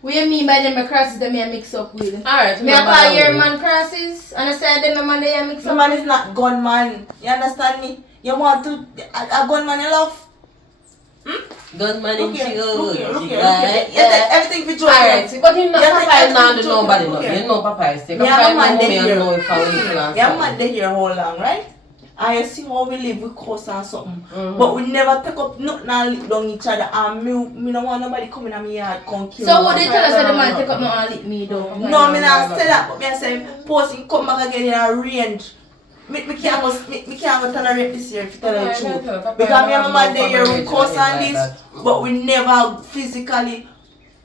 What you mean by them crosses that me a mix up with? Alright, Me a call your man crosses and I say them man they a mix The up man with? is not gunman. You understand me? You want to a gunman you love? Gunman in Look here, chill. look here, look here, look here. You take everything for joke. Alright, see, but you know You Papa take is not everything do for nobody joke. no. Look here. You know Papa is sick. Me Papa and is my man no they me and here. know if I will kill and Yeah, something. man they here how long, right? I see how we live with course and something. But we never take up nothing and lick down each other and me no want nobody coming at me yard come kill So me. what they tell us that the man take up no and lick me though? No, me not say that, but me I say posting come back again in a range. Me can't go tolerate this year if you tell the Yeah, truth. Papa, Because me and my man no they here family with course or and anything this, like that. but we never physically.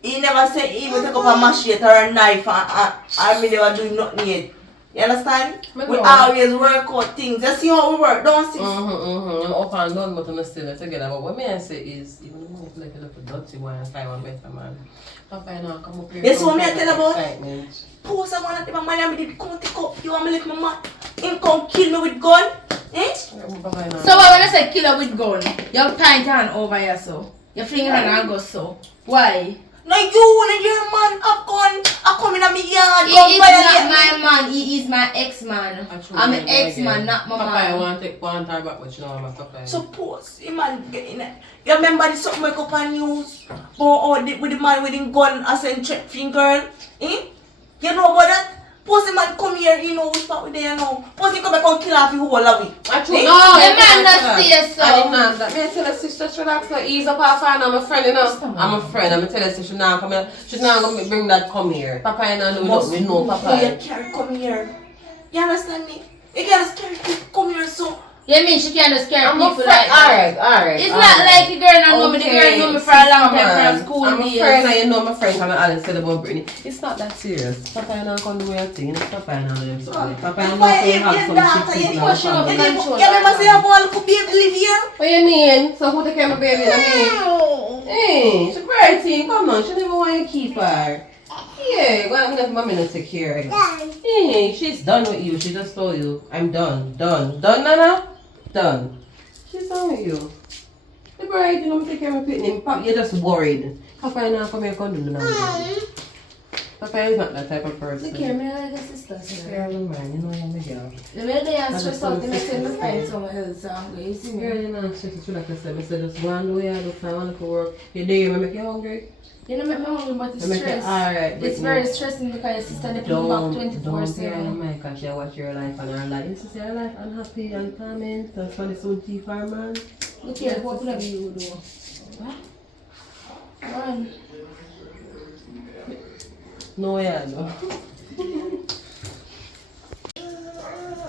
He never say he will take up a machete or a knife and me never do nothing yet. You understand? Me We know. always work out things. You see how we work, don't see? I'm up and down, but I'm still together. But what me I say is, even though it's like a little dirty one and find one better man. Papa, you know, come up here. You see what me I tell about? Excitement. Post someone at my man and me did come take up. You want me to leave my man? Him come kill me with gun? Eh? Papa, you know. So when I say killer with gun, you point hand over here so. You fling your hand and go so. Why? No, you and your man have gun. I come in at me yard. He Gun is violate not me. my man, he is my ex-man. I'm an ex-man, not my Papa, I man. want to take one time back, but you know I'm a Papa. Suppose him man get in it. You remember the something make up on news? With the man with the gun as a threat girl? Eh? You know about that? Suppose the man come here, you know, which part we there now. Suppose he come back and kill off you whole of it. Actually, Eh? no, The man not say so. I didn't know that. Me I tell her sister, just relax, now, ease up her fan. I'm a friend, you know. I'm a friend. I'm tell her sister, she now come here. She's not gonna bring that come here. Papa, you know, do nothing. No, Oh, you Papa. can't come here. You understand me? You can't carry people come here so. You mean she can't scare I'm a people friend. like that? Alright. It's not like the girl not know me, the girl know me for a long time from school I'm a days. friend, and you know my friend coming Alice said about Britney. It's not that serious. Papa, you know, come do your thing. It's Papa, you know, them something. Papa, you know, Why say you if have your some daughter, shit you now. push her up family. in control. You remember say you have one little baby live here? What you mean? So who take care of my baby? I mean, hey, she's bright thing. Come on, she never want you to keep her. Yeah, well, I'm let mommy not take care of her. Hey, she's done with you. She just told you, I'm done. Done, Nana? Done. She's done with you. The bright, you know, take care of my pitney. Papa, you're just worried. Papa, you know, come here, come do nothing. Papa is not that type of person. Look here, me like a sister. So. Girl, man, you know you're my girl. The way they are I stressed just out, want they to make say them this find thing. somewhere else. You see me? Girl, you know, she's like I said, just go and do what you do, I want to work. You do, you make you hungry. You know, make me hungry, but it's You make you stress. alright. It's very stressing because your sister they come back Don't 24/7. my gosh, you watch your life and her life. You see her life unhappy and comment. That's why it's so deep for man. Look here, what would you do? What? One. No, yeah, no.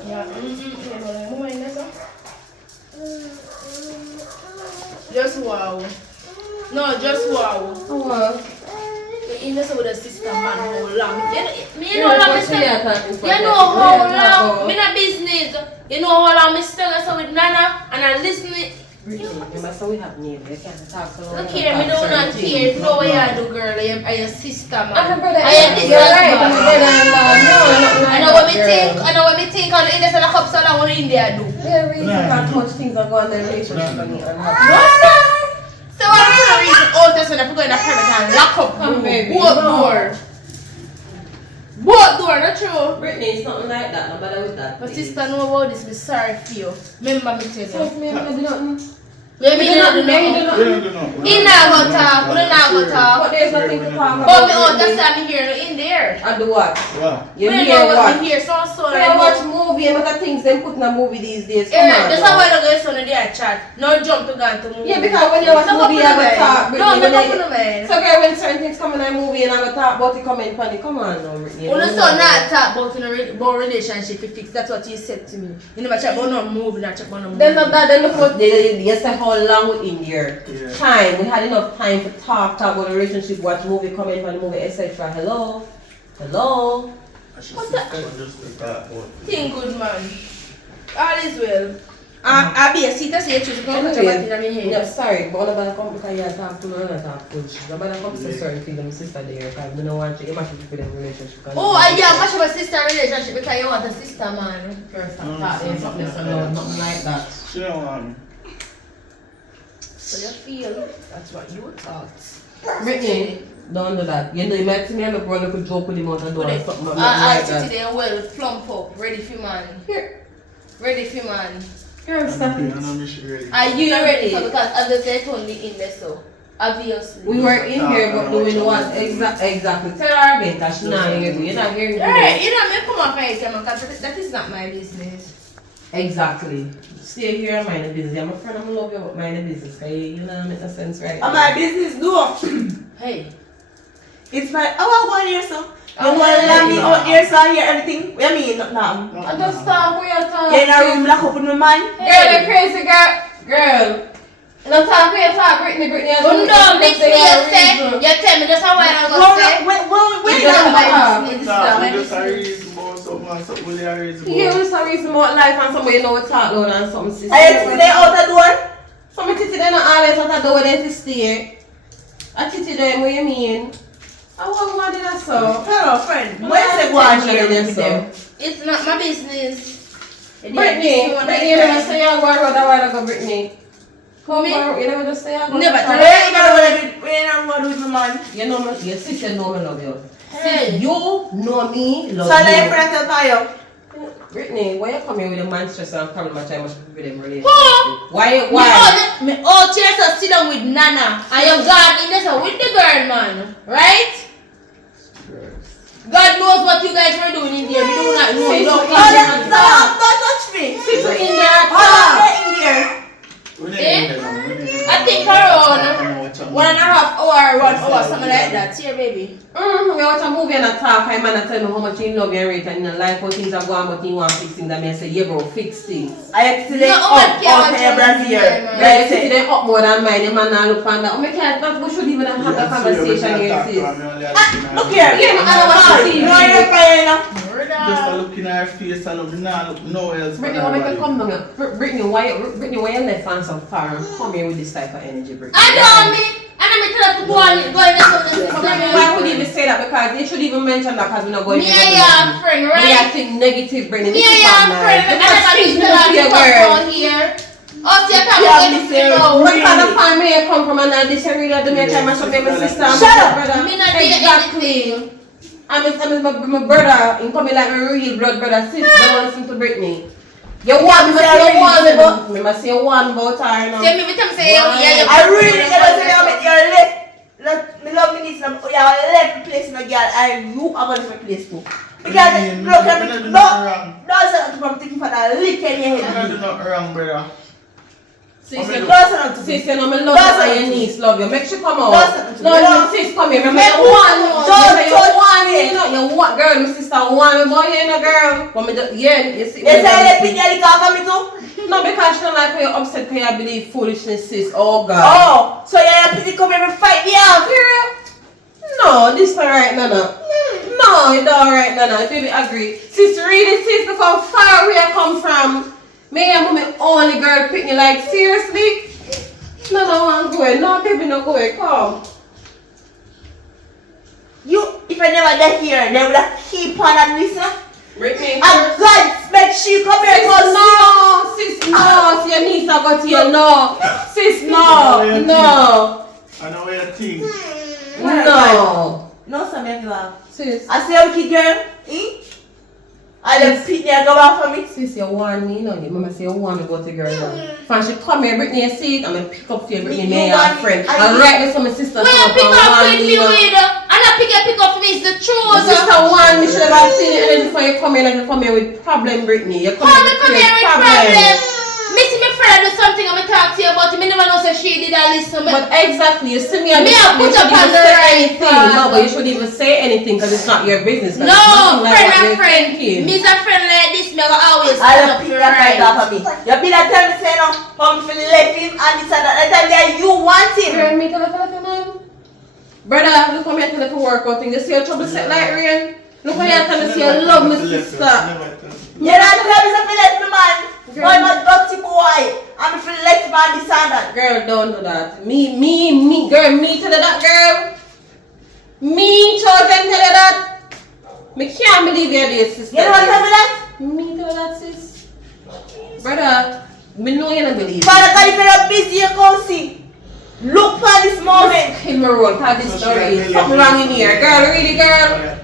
Yeah. Just wow. No, just wow. You know, with a sister man, how long? You know how long I spend. You know how long? Me not business. You know how long I spend so with Nana and I listen Remember, so we have neighbors. They can't talk so long. Look here, me know not here. You know what you do, girl. Are your sister, man. I'm a brother. I am this You're right. man. I know what me think. I know what me think. On the India side of cups, I know what India do. There is not much things are going on in the relationship and it No, sir. So I'm trying to reason all this when I go in the private and lock up both door. Both door, not true. Brittany, it's nothing like that. No matter with that. But sister know about this. Me sorry for you. Remember me tell So you. me, I'm do nothing. Yeah, me don't do We nothing. don't do nothing. He not go talk. We not go talk. But there's nothing to talk about. Oh, me out. That's why me here. No in there. And do what? Wow. You We hear know what what? me here. So We watch movie and other things they put in a movie these days. Come on. That's how I go son in there chat. No jump to go to movie. Yeah, because when you watch movie, you have to talk. No, Brittany, no, when no, they- no, man. So girl, when certain things come in a movie and I go talk about it, comment on it. Come on now, Brittany. When the son not talk about about relationship fix. That's what you said to me. You never chat about no movie, not chat about no movie. Then not that, then look what they say how long we in here. Yeah. Time. We had enough time to talk about the relationship, watch movie, comment on the movie, etc. Hello? Hello? I should just be that one. Think good man. All is well. I be a seat as you choose to come to Anyway, my head. yeah, sorry, but nobody come because you talk to me and I talk to you. Nobody come to certain things, my sister there, because I don't want to imagine with them relationship. Oh, I yeah, much of a sister relationship because you want a sister man. First, I'm talking something, so no, nothing like that. She don't want me. So you feel that's what you thought. Brittany, don't do that. You know, you might see me and the brother could joke with him out and do something like I that. sit there well, plump up, ready for man. Here, Ready for man. here, stop I it. know me she ready. Are you ready? Because as they told me in there, so obviously. We were in here, but doing what? Exactly. Tell her again, because she's not hearing you. You're not hearing me. Alright, you know me come up and tell me because that is not my business. Exactly. Stay here and mind the business. I'm a friend, I'm love you, but mind the business. Okay? You know, make no sense, right? And my business do. Hey. It's my, oh, I go here, so. You want to let me out here, so I hear everything. What I mean, nothing. Understand who you're talking. You're in a room lock up with my man. Girl, you're crazy, girl. Girl. And I'm talking to you, Brittany. Oh no, mix me, you say. You tell me just how I am going to say. Wait, It's not my business. It's not my Just a business. reason about something with a reason You about. was some reason about life and somebody you know what talk loud and something sister. I see they out the door. Some titty they not always out the door they to stay. A titty them, what you mean? I want one in that so. Hello, friend. Where's the one here with them? It's not my business. Brittany, you never say you're going to while ago, Brittany. Who me? You never just say you're going Never. Where you gonna do with my man? You know me, your sister know me love you. Hey. You know me love So let your you. friend tell you. Brittany, why you come here with a man stress and problem much I must with them relationship? Who? Why? Me all chairs are sit down with Nana and you gone in there with the girl man, right? God knows what you guys were doing in there. We do not know. Say No, so no, in Don't touch me. Sister in there. Get in there. I think around 1.5 hour, 1 hour, something like that. Here, baby. We watch a movie and a talk, I man tell me how much you love and rate and you like how things are going but you want to fix things and I say, yeah bro, fix things. I accidentally No, up okay, out here, Brazil. Right, you see them up more than mine, the man now look on that. Oh, we can't, we should even have a conversation here, sis. Look here. Yeah, but I don't want to see you. No, you're fine now. Just looking at her face and look no else. Brittany, why make you come down here? Brittany, why you left on some far and come here with this type of energy, Brittany? I know me. And I'm tell her to go in there. Why would you even say that? Because you should even mention that because we're not going Me and your friend, We right? acting negative, Brittany. Me and your friend. And I'm She's tell her to come girl. down here. Oh, so you can't go to know. What kind of family you come from and this really do me a time I should be my sister and Shut my up. brother? Me not doing Exactly. I'm my brother, in coming like my real blood brother, sis, don't listen to Brittany. You want me to say you must say one about her now. See me with him say, yeah, I really gotta say I'm at your left. Me love me this. You have a left place in the girl, and you have a different place too. Because look at me. No, say I'm thinking for that lick in your I do head. not wrong, brother. Sis, No, say to sis, me. you know me love you and your niece love you. Make sure come out. No, No, sis, come here. Remember Make you want don't you touch want me. you know, you want girl, my sister want me, boy, you know girl. But me yeah, you see. They say they pick your lick off of me too. No, because she don't like how you're upset because you believe foolishness, sis. Oh God. Oh, so you're pretty come here and fight me out. No, this not right, Nana. No, it's not right, Nana. Baby, agree. Sis, really, sis, look how far we have come from. Me and mommy only girl pick me like, seriously? No, no, I'm going. No, baby, no going. Come. You, if I never get here, they would have keep on and listen. Brittany. And God, make she come here Sis, no, sis, no. See, your niece I got here. No. Sis, no. No. I know where you think. No. No, sir, make you laugh. Sis. I say, okay, girl, eh? I just pick me and go back for me. Sis, you want me, no? Your mama say you want me to go to girl now. If she come here, Brittany, you see it, I'm going to pick up for you, Brittany, me and your friend. And right this for my sister. When you pick up with me, and I pick up for me, it's the truth. My sister want me, should have seen it, and then before you come here, you come here with problem, Brittany. You come How here me come here with problem? Missy, my friend, do something I'm going to talk to you about. Me never know say she did that listen. But exactly, you see me and Me, I put up on the right anything. No, but you shouldn't even say anything because it's not your business. No, like friend and friend. Me's a friend like this, me I always I don't put pick up that right. right off of me. You be that tell me say no, come for left him and this and that. The time that you want him. Girl, me tell her man. Brother, look how me tell her to work out thing. You see your trouble set like rain? Look how you tell me say you love me sister. You're not telling me something left me man. Boy, my dirty boy. I'm if you left man this and that. Girl, don't do that. Me, girl, me tell her that, girl. Me, chosen, tell her that. Me can't believe you're this, sister. You know what tell me that? Me tell her that, sis. Brother, me know you don't believe. Father God, if you're not busy, you come see. Look for this moment. Kill my roll, tell this story. Something wrong in here. Girl, read it, girl.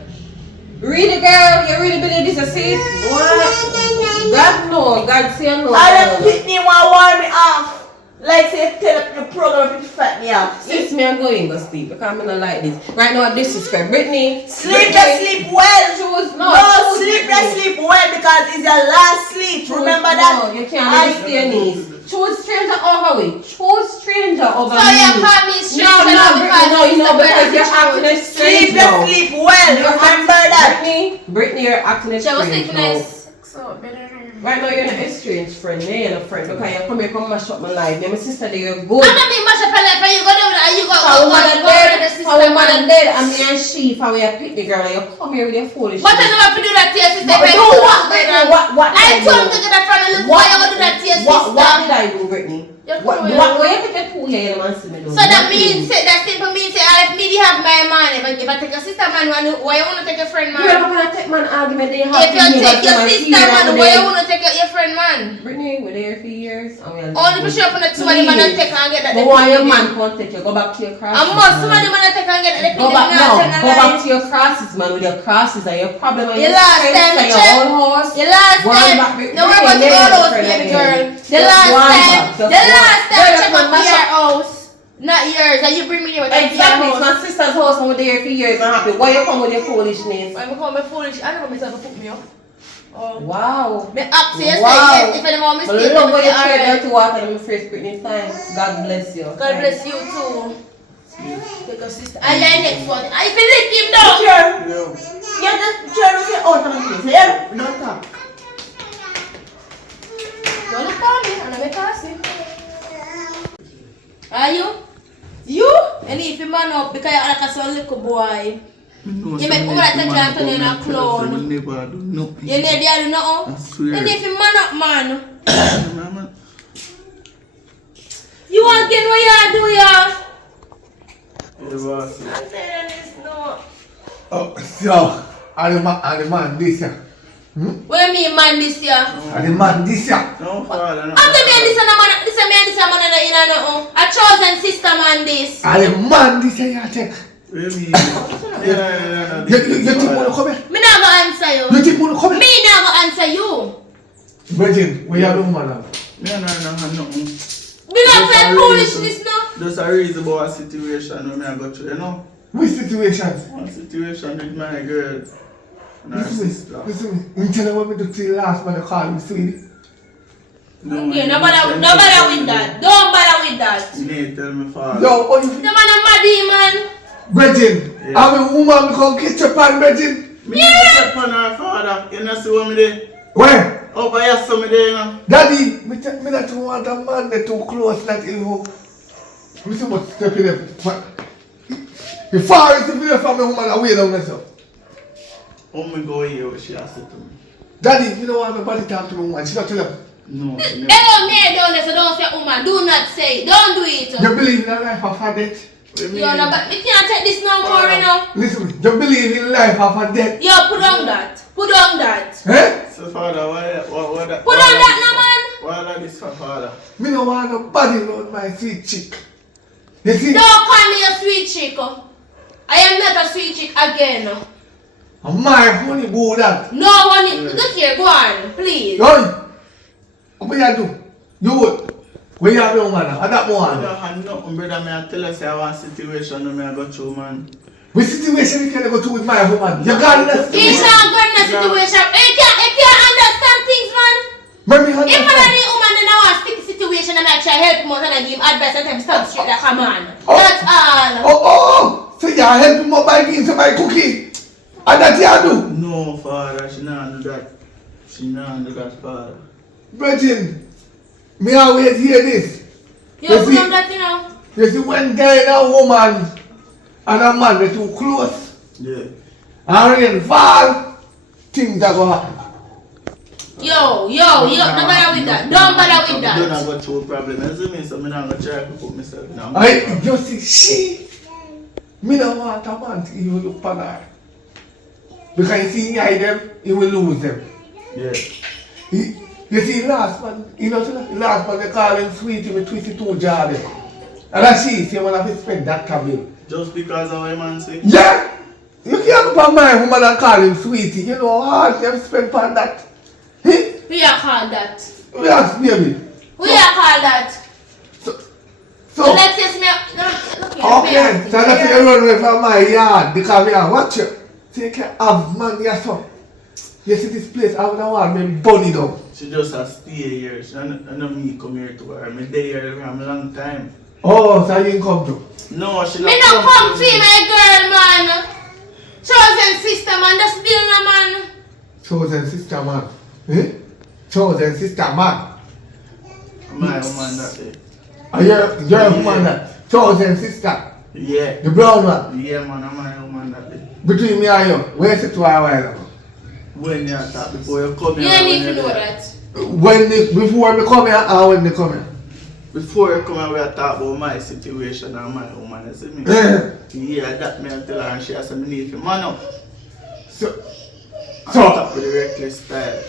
Read it, girl. You really believe this, a sis? What? God no. God say no. I don't pick me and warm me off. Like say tell up the program to fat me off. Sis, me I'm going to sleep because I'm not like this. Right now, this is for Brittany. Sleep that sleep well. Choose No, choose sleep Brittany. that sleep well because it's your last sleep. Choose, Remember that? No, you can't really stay your knees. Choose stranger over me. Choose stranger over So me. you call me stranger No, because because you're acting as Sleep strange that now. sleep well. Remember that? Brittany, you're acting as She was strange sleeping now. nice. So better. Right now, you're not a strange friend. You're not a friend because you come here, come mash up my life. You're my sister, you're good. I don't mean much of a life, but you go there and you go How go woman go dead, the sister how woman man. dead, and me and she, how we have picked me girl, and you come here with your foolish But I never do that to your sister. But if I do do what, that, Brittany? What I did told him do? to get that from the look. Why you gonna do that to your sister? What did I do, Brittany? You What come here. you take your two here and see me do? So that means that simple means if me have my money, but if I take a sister man, why you wanna take a friend You're man? not gonna take man argument that you have If you to take your sister man, why you wanna take your friend man? Brittany, we're there for years. And we Only for sure for the two of them and take and get that. But why your man can't take you? Go back to your crosses. I must some of them and take and get that. Go back now. Go back to your crosses, man. With your crosses and your problem and You your last strength time and your check. own horse. The last One time, back, no worry about the Brittany, house, friend baby again. girl. The Just last one time, back, just the one. last time Girl, check you up can mash your up. house, not yours, and you bring me there with your Exactly, it's house. my sister's house and we're there for years and happy. Why you come with your foolishness? I'm calling me foolish. I don't know myself to put me up. Oh. Wow. Me ask you, Wow. yes, if any more I mistake, love when you then try alright. dirty water and my face Brittany. Thanks. God bless you. God bless you too. Take a sister. And your next one. I feel lick him down. Sure. You just try to say out of my place. Yeah? Don't talk. Don't look at me. I'm not passing. Are you? You? And if you man up because you're like a son little boy. You make woman take you and turn you in a clown. You never do nothing. You need to do nothing. I swear. And if you man up, man. Mama, You again what you do, yeah? you boss. I'm saying this no. Oh, so, and the man this year. What you mean man this year? And the man this year. No, father, no. After me and this and a man, this and me and this and man in a no. A chosen sister man this. And the man this year you take. What do you mean? Yeah. You think wanna come here? Me not gonna answer you. You think wanna come here? Me not gonna answer you. Virgin, we have no man now. No, nothing. Me not say foolishness no. Just a reasonable situation when I go through, you know? Which situation? One situation with my girl and her sister. Listen me. You tell her what me do to the last man I call him sweetie. No, Okay, no bother with that. Don't bother with that. You need to tell me father. Yo, oh you The man a maddy man. Virgin, Yeah. I'm a woman come catch up on Virgin. Me never step on her father. You know see what me there? Where? Over here, so me there, you know? Daddy, me not want a man that too close, not evil. Me too much step in there. The far is the from the woman away down myself. How me go here, what she has to tell me? Daddy, you know what my body talk to me woman, she not tell him. No. Hello, me down there, so don't say woman. Do not say it. Don't do it. You believe in a life after death? Yo, no, but we can't take this no more, you know. Listen, you believe in life after death? Yo, put on that. Put on that. Eh? So father, why that? Put on that, no man. Why like this for father? Me no want nobody around my sweet chick. You see? Don't call me a sweet chick. I am not a sweet chick again. And my honey boo that. No honey. Look here, go on, please. Oi! What you do? You would. Where you have your woman now? At that I one. don't have nothing, brother. Me I tell you, say I want situation me I go through, man. Which situation you can go to with my woman? You can't listen to He's me. not good in a situation. You can't understand things, man. Let me If I understand. need woman, then I want to stick the situation and I try help him out and I give advice and tell him stop straight like a man. Oh. That's all. Oh! So you are helping me by giving somebody cookie? And that you do? No, father, she not do that. She not do that, father. Virgin, me always hear this. You You put see- on that, you know. You see, when guy and a woman and a man are too close, Yeah. and rain fall, things are going to happen. Yo, don't bother with that. Don't bother with I don't that. go through a problem. You see me, so I'm not going to try to put myself in a I, you see, me don't want a man to even look for her. Because you see, he them, he will lose them. Yeah. You see, last man, you know, last man they call him Sweetie with 22 jars. And that she want to spend that bill. Just because of what man say? Yeah! You can't go my woman and call him Sweetie. You know how hard them spend on that. Eh? We are called that. We ask baby. We are called that. So, So let's just me. Look here. okay, so that's you run away from my yard because we are watch you. So you can have man your son. You see this place, I don't want me bunny down. She just has stay here. She don't me come here to her. I'm there here for a long time. Oh, so you didn't come to? No, she Me no come to my girl, man. Chosen sister, man. Just deal, no, man. Chosen sister man. Eh? Chosen sister man. My woman that day. Are you woman that? Chosen sister. Yeah. The brown one. Yeah, man, I'm my woman that day. Between me and you, where's it to a while ago? When you talk before you come You here. don't when need to you're know there. that. Before me come here or when they come here? Before you come here, we are talk about my situation and my woman. You see me? Eh. Yeah, that me I tell her and she has me need for man up. So, On so, top with the reckless style.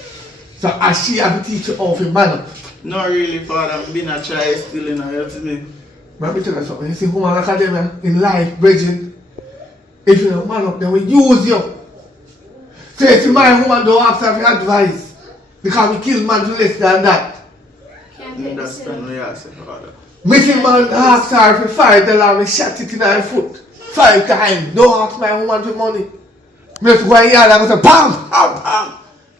so as she have to teach you how to man up. Not really, father. I'm being a child still in her, you see me? Let me tell you something. You see, woman academia in life, Bridget, if you don't man up, they will use you. So you see, my woman don't ask her for advice. Because we kill man to less than that. Can't You take this understand in. what you say, father? Missing man ask her for $5 and shot it in her foot. 5 times. Don't ask my woman for money. Me just go in yard and go say, bam, bam, bam.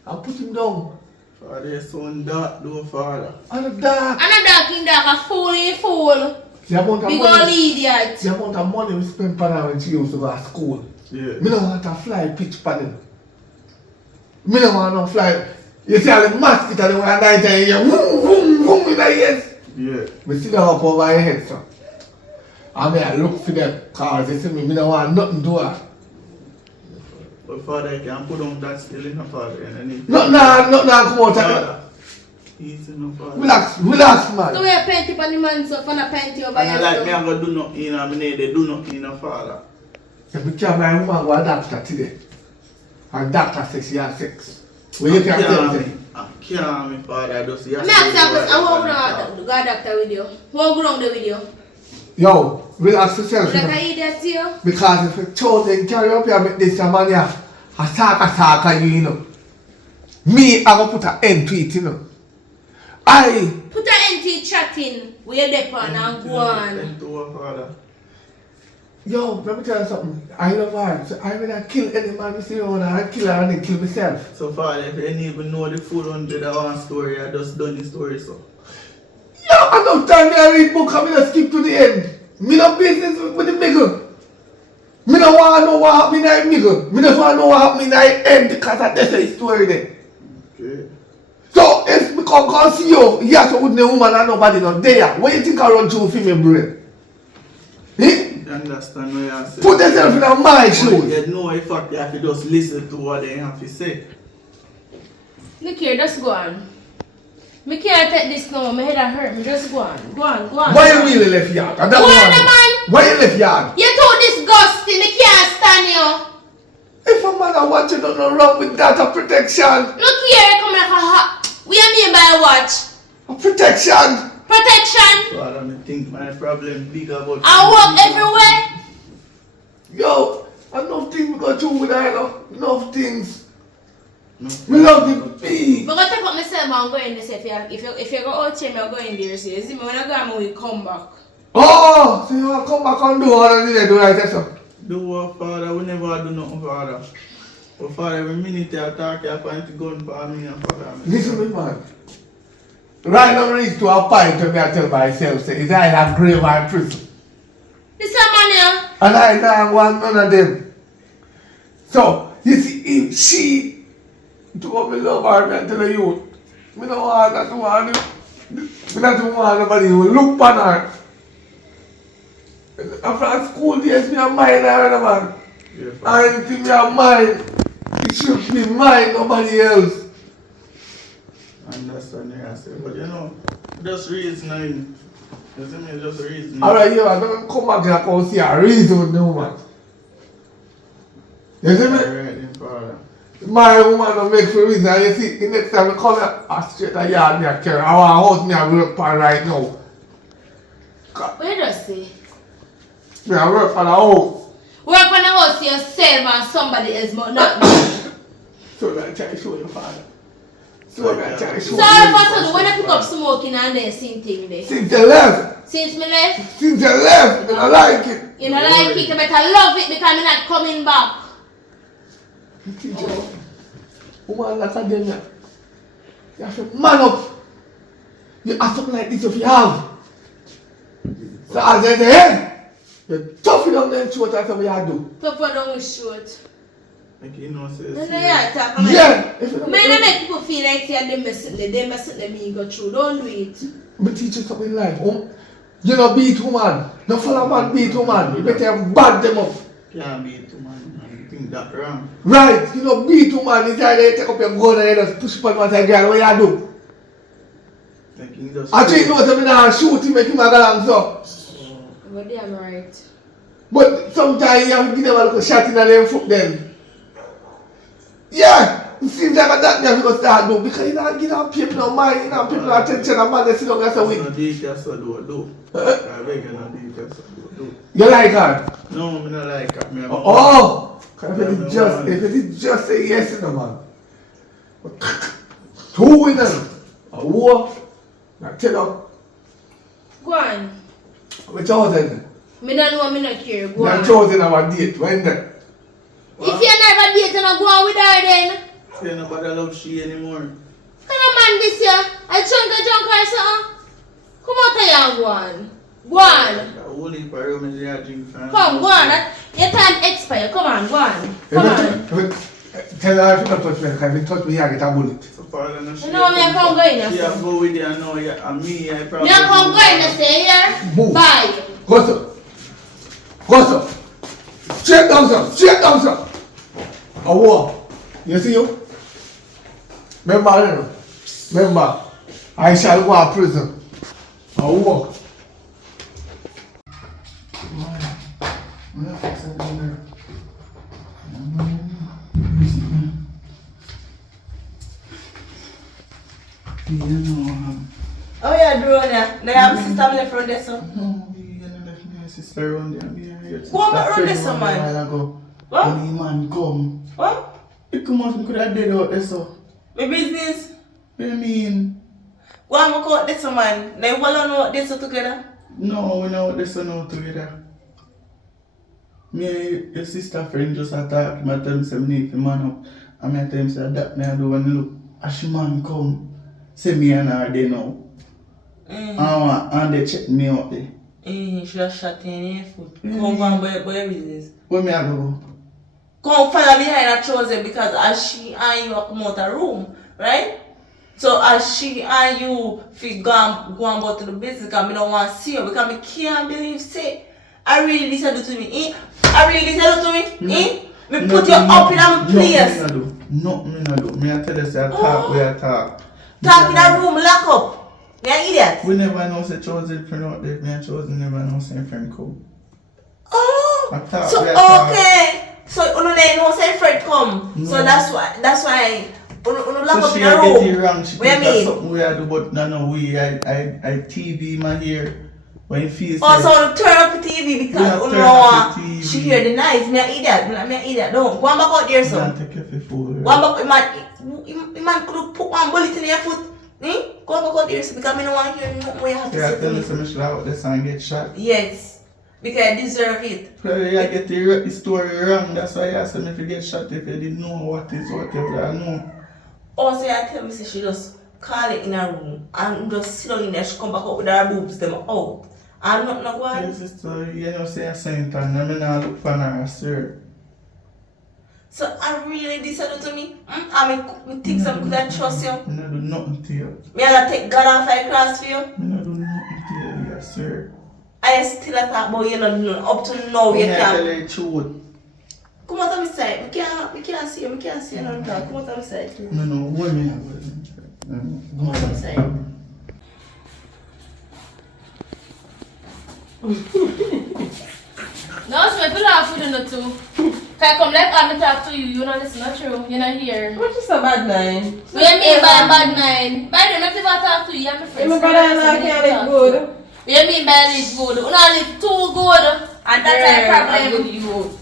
And put him down. Father, you're so dark, though, father. And the dark. And a dog in there, a fool in fool. The amount of Big money. old idiot. The amount of money we spend on her when she used to go to school. Yeah. Me don't want to fly pitch pan him. Me don't want to fly. You see all the mosquitoes they want to night and you vroom, vroom, vroom in the ears. Yeah. We sit down up over your head, sir. I mean, I look for them cars. They see me don't want nothing to do her. But father, you can put on that still in the father. And then Nothing come out of father. Easy no father. Relax, relax, So man. we are painting on the man, so for a painting over And I like me, here. I'm going to do nothing in her. They do nothing in her father. If we carry my woman go to a doctor today, and doctor says she has sex. Well, you can't tell me. I can't, father. I just see Me ask you a question. I want to go doctor with you. Who go down there with you? Yo, relax yourself. Like You know. an idiot to you? Because if you chosen carry up here make this man here, a saka you know. Me, I will put an end to it, you know. I, Put an empty chatting where you're there and go on. Thank to her father. yo, let me tell you something. I love her. So I rather kill any man we see around her and kill her and then kill myself. So father, if you didn't even know the full 101 story, I just done the story, so. Yo, I don't time me I read book and me just skip to the end. Me no business with the middle. Me don't want to know what happened in the middle. Me just want to know what happened in the end because that's the story there. Okay. So if me come see you, yes, with the woman and nobody not there. What you think I run through for me, brain? Eh? You understand what you're saying? Put yourself in my shoes. You know in fact you have to just listen to what they have to say. Look here, just go on. Me can't take this no more. My head hurt. Me just go on. Go on. Why you really left yard? And that Go on, one- man. Why you left yard? You're too disgusting. Me can't stand you. If a man I watch you, don't know wrong with that, a protection. Look here, you come like a hot. What you mean by watch? A protection. Protection. So I don't think my problem big about. I walk everywhere. Yo, enough things we go through with her, you know. Enough things. No. We love the big. I'm going to take up myself and go in there. If you go out here, I'll go in there. See, me when I go, I'm going to come back. Oh, so you want to come back and do all of this, do like so? Do what, Father? We never do nothing, Father. But Father, every minute I talk, you find the gun for me and Father. Listen me, man. Right now, we reach to a point where I tell myself, say, it's either grave or in prison. This is man here. And I don't want none of them. So, you see, if she, to what me love her, I tell you, I don't want that one. I don't want nobody who look on her. After school days, me a mine her, man. Yeah, Father. Anything me a mine, it should be mine, nobody else. I understand what I say, but you know, just reasoning. You see me, just reasoning. Alright, yo, I don't come back here and see a reason with no man. You see me? Alright, then, Father. My woman don't make for reason. And you see, the next time I come here, I straight a yard me a carry. Our house me a work on right now. Where does say? Me a work on a house. Work on the house yourself and somebody else, but not me. So I try to show you, father. So I try to show So you. all of a sudden, when I pick up smoking and then same thing there. Since you left. Since me left, Since you left, and I like it. you know like it, you better love it because I'm not coming back. Teacher, woman like academia. You have to man up. You have something like this if you have. So as I say, hey, you're tough enough then show that's what you have to do. Top of down short. Like you know, say, No, see, yeah, talk. Yeah. If you don't Man, I make people feel like they messing them me go through. Don't do it. me teach you something in life. You know beat woman. No follow man beat woman. You better bad them up. can't be too man. I think that wrong. Right, you know beat woman. It's either you take up your gun and you just push upon one side girl. What you do? Like you just. I think you know something now shoot him make him a go along so. But they am right. But sometimes you have to give them a little shot in their foot then. Yeah, it seems like that you have to start doing because you don't give them people no mind, you don't people no attention and man they sit down and say No wait. details so do. I beg you no details so do. You like her? No, me not like that. Me have Oh! If it is just say yes in the man. Two winners. A war. I tell you, Go on. we chosen. Me don't know, me not care. Go We on. chosen our date. When then? If you never date, you not go on with her then. Say nobody love she anymore. Come on, man, this year. I drunk or something. Come out here and go on. Go on. The whole heap of rum is there drink from. Come, go on. Your time expire. Come on, go on. Come on. Tell her if you don't touch me, if you touch me, I get a bullet. So far, I know she. You know me, I can't go in She there. have go with you now, yeah, and me, I probably. Me, I can't go in there, say here. Move. Bye. Go sir. Go sir. Straight down sir. Straight down sir. A war. You see you? Remember, remember, I shall go to prison. A war. Oh yeah, Drona. Now you have sister left from there, so. No, we left my sister around there. Me and your sister Go on, around friend there, some one man. while ago. What? When the man come, What? he come out and could have dead out there, so. My business? What do you mean? Go and work out this man. Now you all know this together? No, we know this now together. Me and your sister friend just attack me, tell me say me need to man up. And me tell him say that me I do when look. As she man come, say me and her there now. And they check me out there. You should have shot in your foot. Come go and buy your business. Where me I go? Come follow behind her trousers because as she and you come out of room, right? So as she and you feel go and go to the business because I don't want to see you because I can't believe say I really decided to me, eh? I really decided to me, eh? Me put you up in a place. No, me no do. Me I tell you say I talk where I talk. Talk in a room, lock up. You an idiot. We never know say chosen friend out there. Me and chosen never know say friend come. Oh, I thought so we are okay. So you know say friend come. No. So that's why you lock So up she in a a room. get it wrong. She What you think that's mean? something we a do, but no, I TV my ear when you feel Also turn up the TV because Yeah, you turn know up the TV. she hear the noise. Me an idiot. Me an idiot. Don't go on back out there, Don't son. take your fool. Go on back. Man could put one bullet in your foot. Go on back out there, so because me no want to hear nothing what you have to Yeah, say tell to me me. some shit out there and get shot. Yes, because I deserve it. Probably I get the story wrong. That's why I asked him if you get shot if you didn't know what is whatever. I know. Also, you tell me say she just call it in her room and just sit down in there. She come back up with her boobs them out. And nothing no go Your on. sister, you know, say a saint and I mean I look for her, I swear. So I really decided to me. I mean, think some could I trust you. I don't do nothing to you. Me I gonna take God off my cross for you. I don't do nothing to you, I swear. I still a talk about you know up to now you I tell can't. you the truth. Come out of my side. We can't see you. We can't see you no talk. Come out of my side. No, what me have Come out of my side. No, so if you laugh with the too. If I come like I'm talk to you, you don't listen, not true. You're not here. What is a bad nine? What do you mean by bad mind? By the way, if I talk to you, I'm a friend. My brother and I can't live good. What do you mean by live good? You don't live too good. And that's a problem. Good youth.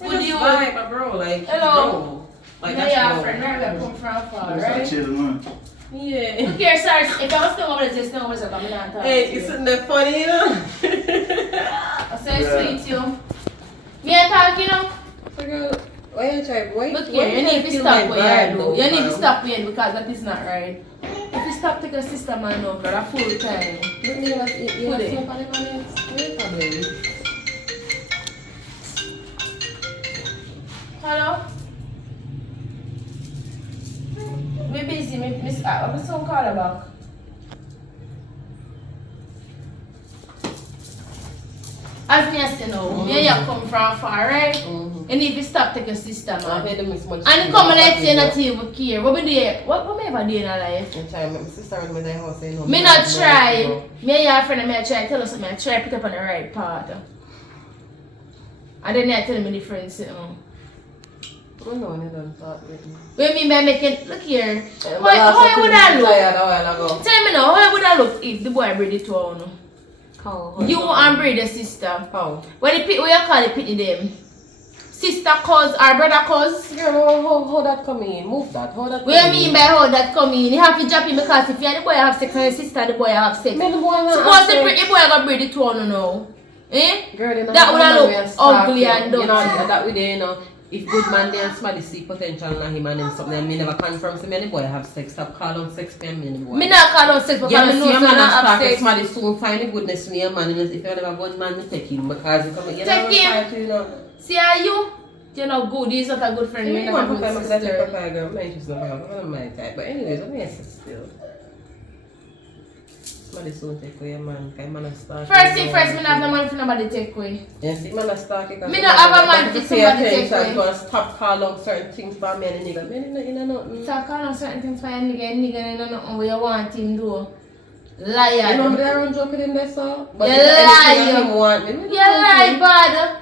Good youth. Vibe, bro. Like, Hello. bro. Like, Yeah, that's yeah, bro. friend. Where we come from, far, Just a right? chill, man. Yeah. Look here, sir. If I was still over there, still over there, I'm not talking. Hey, isn't that funny, you know? I say sweet, you. Me and talk, you know. So, girl, why you try? Why? Look why here, you need to feel stop my what you vibe, do. though, You need to fam? stop it because that is not right. If you stop taking a sister man over, that's full time. Look, you have Put it. sleep on the man. What's your problem? Hello? Me busy, miss. I have some call back. As me I say now, me and you come from far, right? Mm-hmm. And if you stop taking sister I man. heard them miss much. And you come and let you not even care. What we do? What me ever do in our life? I try. My sister and my house, you know. Me not try. Me and your friend, me I try tell us something. I try put up on the right path. And then I tell me the difference. Oh no, you don't talk with me. What do you mean by making? Look here. But How would I look? tired a while ago. Tell me now, how would I look if the boy breed it to her? How? You and breed the sister. How? What you call the pitney them? Sister cause or brother cause? Girl, how that come in? Move that. How that? What do you mean by how that come in? You have to drop in because if you and the boy have sex and your sister the boy have sex. Me the boy not Suppose the have sex. boy gonna breed it to her now. Eh? Girl, you know, That would how look man we start, ugly and you know, dirty. that we there, you know. If good man there and somebody see potential in him and then something and me never confirm so me and the boy have sex. Stop calling sex for me and the boy. Me not call on sex because Yeah, I me know see a so man not and have start sex. somebody soon find the goodness in your man and if you never good man, me take him because you come you Take never him. try to, you know. See how you? You're not good. He's not a good friend. You You're want not a papa, good because I take sister. papa girl, I'm not interested in papa, I don't mind type. But anyways, I'm here still. Somebody soon take away your man, because man a start. First thing first, me not have no money for nobody take away. Yeah, see, man a start. Me not have a man for somebody take away. Because stop calling out certain things for me and the nigga. Me you know nothing. Stop calling certain things for a nigga know nothing what you want him do. You Liar. remember that round joking in there, sir? But You if anything lie. him want me, You lie, bad.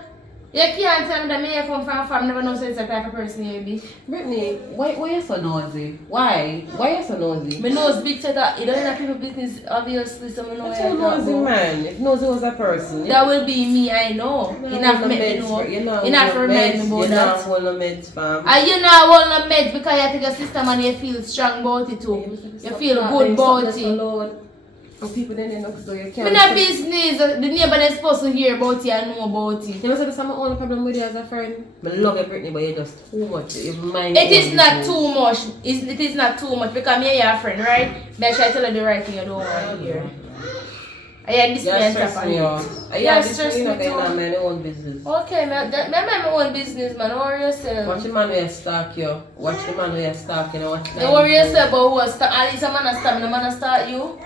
You can't tell me that me come from a farm, never know since the type of person you be. Brittany, why you so nosy? Why? Why you so nosy? My nose big so that you don't have people business obviously, so I know That's where so you talk nosy, about. man. If nosy was a person. That will be me, I know. You You not make me know. You not remind me about You that. not hold no meds, fam. And you not want no meds because you take a system and you feel strong about it too. You feel good about it. And people then they know so you Me can't. not business. The neighbor is supposed to hear about it and know about it. You know, so that's my only problem with you as a friend. I love you, Brittany, but you're just too much. You mind It is not too much. It is not too much because me and your friend, right? But I try to tell you the right thing you don't want to hear. I had this man You're tap stressing on me it. out. Yeah, This stress you know, me too. kind of man, your own business. Okay, man. I mind my own business, man. Don't worry yourself. Watch the man where stalk you. Watch the man where stalk you. Watch the Don't worry yourself about who start. At least a man a start me. The man a start you.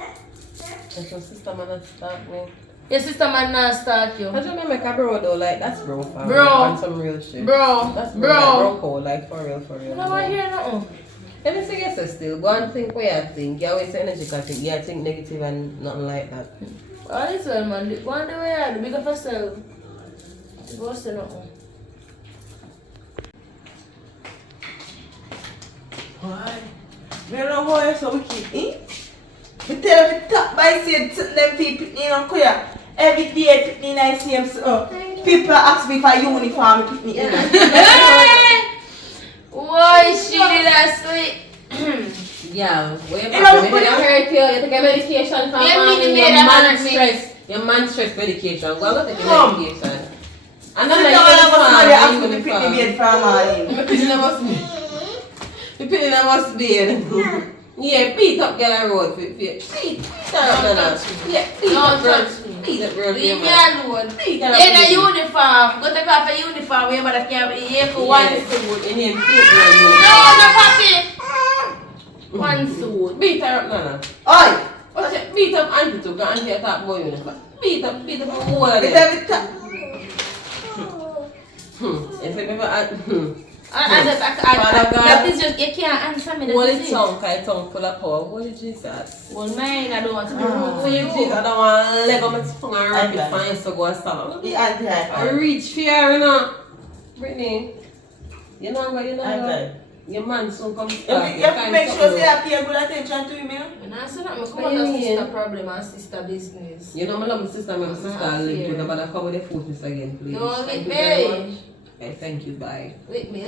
That's your sister man that stalk me. Your sister man not start you. I just make a bro though, like that's bro fam. Bro. On some real shit. Bro. That's Bro. bro code, like for real, for real. You don't want to hear nothing. Let me say yes, still. Go and think what you think. You always say energy because you think negative and nothing like that. All this well, man. Go on the way out. Big up yourself. Go say nothing. Why? Me don't know how you so wicked, eh? Me tell you top by say them people in on queer. Every day pick me in I see them people ask me for uniform pick me in. Why she did that sweet? Yeah, wait a You know, minute. You hurt you. You take a medication for Yeah, your me man that stress. Your man stress medication. Go and take a Come. medication. And So then now I was mad you ask me to pick me bed from morning. The pilling must be. The pilling must be. Yeah, beat up girl road. Beat up, Nana. Yeah, beat up, girl. Beat up, girl. Leave me alone. Beat up. In a uniform. Go take off a uniform where mother can be here for one suit. In your feet, girl. No, no, papi. One suit. Beat her up, Nana. Oi! What's it? Beat up auntie too, because auntie attack more uniform. Beat up all of Me them. tell you top. If you ever That is just, you can't answer me. hold That it is it. tongue, because your tongue full of power. Holy Jesus. Well, mine, I don't want to be rude Holy to Jesus, you. I don't want to leg on my tongue and wrap it Okay. for you to go and stop. The auntie I high. reach fear, you know. Brittany, you know, Okay. your man soon come You stop. have to make sure say I pay good attention to him, you know? And I said that, I come What out do of you mean? sister problem and sister business. You know, my love my sister, my sister, I'll leave you, but I'll cover the footage again, please. No, Thank with you very me. much. Okay, thank you, bye. With me.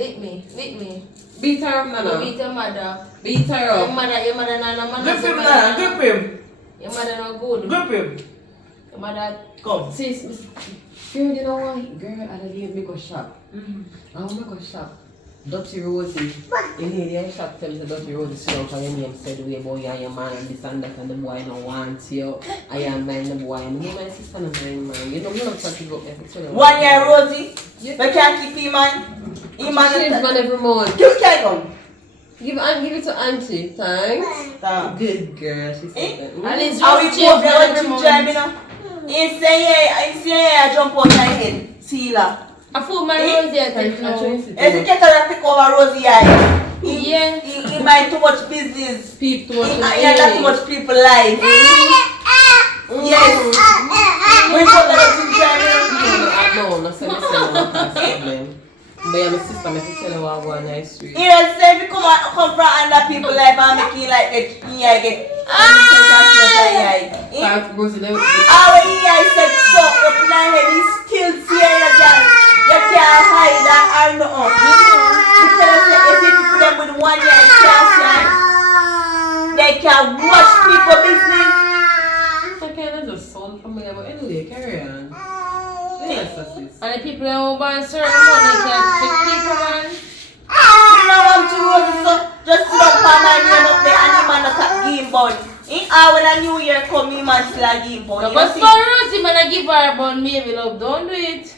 Beat her up, Go Nana. beat your mother. Beat her Your up. mother, Nana, Grip him now, grip him. Your mother no good. Grip him. Your mother, Come. Sis, girl, you know what? Girl, I didn't make a shop. I want to go shop. Dutchy Rosie. In the shop, tell me the Dutchy Rosie sit down for your name, said, we boy, you are your man, and this and that, and the boy no wants you. I am mine, the boy. And me, my sister, no mine, man. You know, we don't talk about everything. 1 year Rosie. You can't keep him, man. He man. Change man every month. You can't come. Give it to auntie, thanks. Thanks. Good girl, she said Eh? that. at least How we just go change there every with Jim, you month. know? He say, jump out my head. See la. I fool my Eh? Rosie I think now. If you get her to take over Rosie, Yeah. he mind too much business. People He not too much people life. Yes. We put that to Jim. No, not say no problem. But yeah, my sister, I tell you what I go on the street. He just say if you come from other people life and make it like that, he get. Rosie, they Our EI said so up in our head, he still see you girl. You can't hide that or no. Because if you put them with 1 year, they can watch people business. okay, that's a song from me, but anyway, carry on. Yes, sis. And the people who buy certain money can pick people man. You know I'm too rosy, so just sit up on my name up there and him man not game bun. When a new year come, him man still a game bun. But for Rosie, man, I give her a bun, maybe love. Don't do it.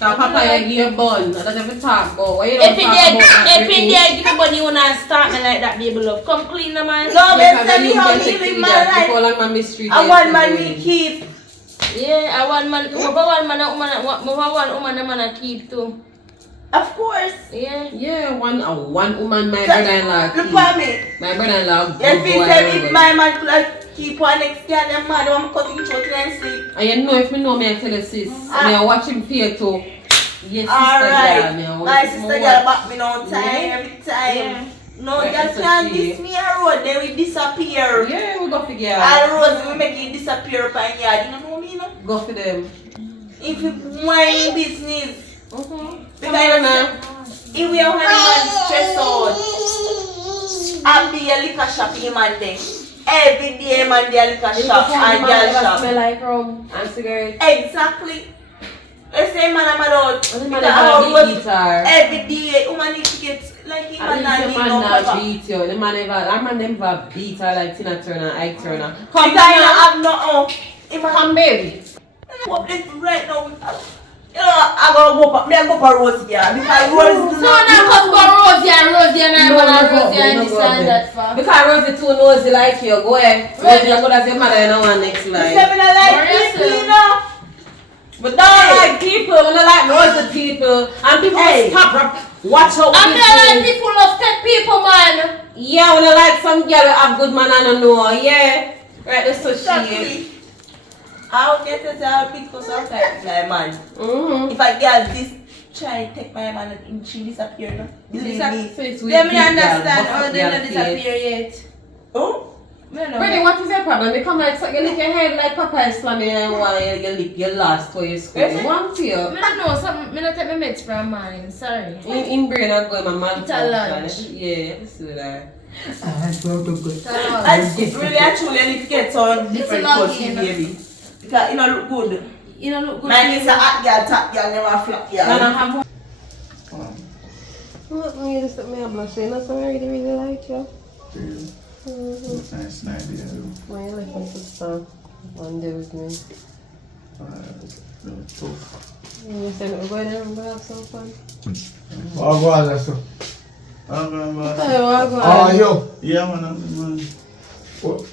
Cause Papa, you give a bun. That's every talk about. Why you If don't in talk there, about that? if in there, give me bun, you wanna start me like that, baby love. Come clean the man. No, Yeah, man, tell me how he live my life. Before long, man, be street. I want man we keep. Yeah, I want man, one man, a woman, a man, I keep too. Of course. Yeah. Yeah, one woman, my brother-in-law. Look at me. My brother-in-law. If he boy, said if boy. my man could keep one next year, then man, I'm cutting short and sleep. And you know, if me know me, I tell you, sis. Me, I watch him play too. Yes, sister, Alright. girl, me, My sister girl back me no time, Yeah. every time. Yeah. No, Yeah, you it's can't okay. diss me a road, they will disappear. Yeah, we go for girl. All roads will make it disappear up and yard. You know what I mean? Go for them. If you mind business, Because if we have any man stress out, I'll be a liquor shop in man there. Every day man there liquor shop and girl shop. smell like rum and cigarettes. Exactly. Let's say man I'm out. And the man Because have our a road guitar. every day, woman need to get like him At and not least need the man no not cover. beat you. The man never beat her like Tina Turner, Ike Turner. Come Come down down. have no if I Come baby. go up this right now. You know, I go up Rose here because Rose So now come for Rosie and Rosie and I'm gonna Rosie and this and that for. Because Rosie too nosy like you. Go ahead. Rosie, I'm gonna say mother in one next life. Seven like people, you know. But don't like people, when they like nosy people, and people Hey. stop. Watch out. I'm there like people love pet people, man. Yeah, when I like some girl who have good man, I don't know. Yeah. Right, that's so she. I'll get it a big cause of like my man. Mm-hmm. If I get this, try to take my man and she disappear. No? Believe me. So it's with Them big understand girl, how buff they girl not disappear face. yet. Oh? Me no. Really, what is your problem? You come like so you lick your head like Papa is slamming and while you lick your last for your school. Yes, One to you. Me not know something. Me not take my meds from mine. Sorry. In brain I'm going my man. It's a lunch. Yeah, let's do that. It's a lot. And it's really actually a little get on different It's a lot, cause you know. baby. Because it don't look good. You don't look good. Mine is a hot girl, top girl, never flop girl. And I have what me just me a blushing. That's what I really like you. Nice idea. My little sister one day with me. You said we're going there and we'll have some fun. Oh, go on, that's all. Oh, yo. Yeah, man. What?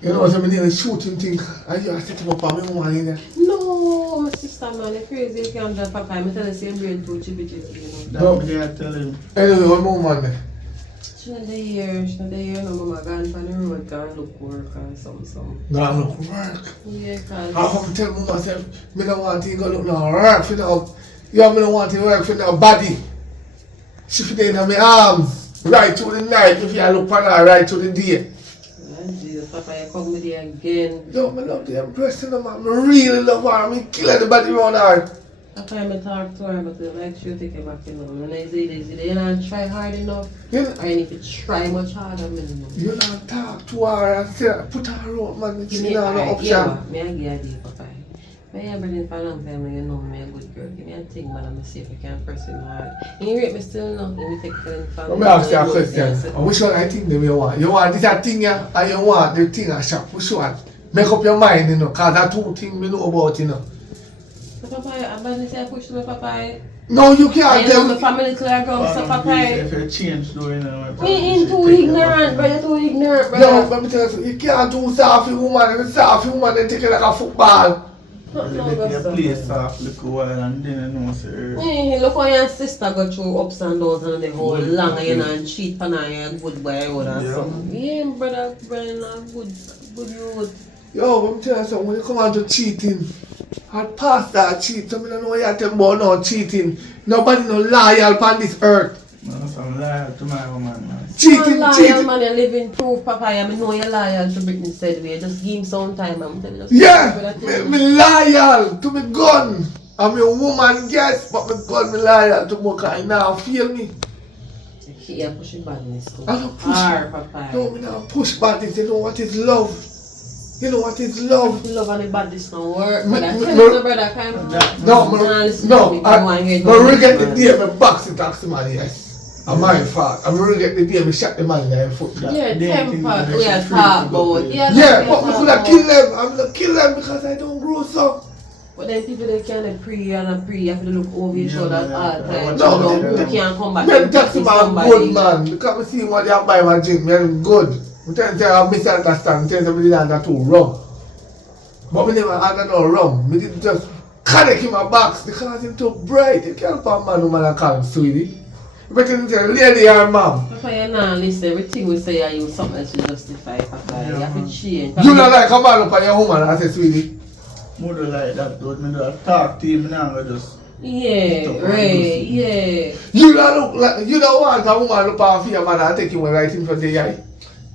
You know, somebody nearly shooting thing. And you are sitting up on me one in there. no, my sister, man, if crazy, you can't drop Papa. I'm telling you, same brain too, chippy, you know. That day I tell him. Anyway, one more man there. She's not there, no, mama, gone on the road, gone look work or something. No, look, work. Yeah, cause... I come tell mama, say, me don't want to go look no work for no. You me don't want to work for no body. She fit in my arms, right through the night, if you look for her right through the day. Jesus, Papa, you come with you again. Yo, me love the Empress, you know, man. I really love her. Me kill anybody around her. Papa, I talk to her, but like she'll take it back, you know. When I say this, you don't try hard enough. You, Or you need to try much harder, man. you don't talk to her and say, put her out, man. Give She me not no a option. yeah, me I give you a deal, Papa. When you bring in for a long time, you know me a good girl. Give me a thing, man, and see if I can press in hard. You rate me still now. You take feeling for Let me ask you a question. Which one I think them you want? You want this a thing yeah, and you want the thing a shop. Which one? Make up your mind, you know, because that two things me know about, you know. Papa, I'm going to say I push me, Papa. No, you can't I know tell the me. family clear ground, so Papa. If you change though, you know. Me ain't too ignorant, bro. You're too ignorant, bro. No, let me tell you, you can't do soft woman. If it's soft woman, then take it like a football. You play soft little while and then you know, sir. Hey, look how your sister go through ups and downs and the whole long and you know and cheat on her, you're a good boy or something. Yeah, brother, good youth. Yo, let me tell you something. When you come on to cheating, I pass that cheat. So I don't know what you're talking about now, cheating. Nobody no loyal on this earth. Man, I'm loyal to my woman, man. Cheating, Loyal, cheating. man, you're living proof, Papa. I know you're loyal to Britney said way. Just give him some time, I'm telling you. Yeah, me loyal to me gun. I'm a woman, yes, but me gun me loyal to my kind. Now feel me. You're pushing badness too. I don't push. Papa. No, me not push badness. You know what is love? You know what is love? Love and the badness don't work. Me- But I me- tell me- you, brother, kind of. No, I regret the day me box the taxi man, yes. I'm my fault. I regret the day me shot the man in the foot. Yeah, They temper. think that We are she's free talk to go about. play. Yeah, but we could have killed them. I'm gonna kill them because I don't grow so. But then people they can't pray and pray. You have to look over your Yeah, shoulder yeah, all the yeah. time. No, You know, no, who can't come back. Me and taxi take man somebody. good man. Because I see what they have buy my drink, me I'm good. I tell you I misunderstand. Tell somebody that too wrong. But me never had no wrong. Me did just connect in my box because he's too bright. You can't put a man who man call him sweetie. You better tell lady or mom. Papa, you know, listen, everything we say, I use something else to justify, Papa. You have to change. You not like a man up on your woman and say sweetie. Mother like that, though. Me do talk to him now, I just. Yeah, right, yeah. You don't look like you don't want a woman look off your man and take him right in front of your eye.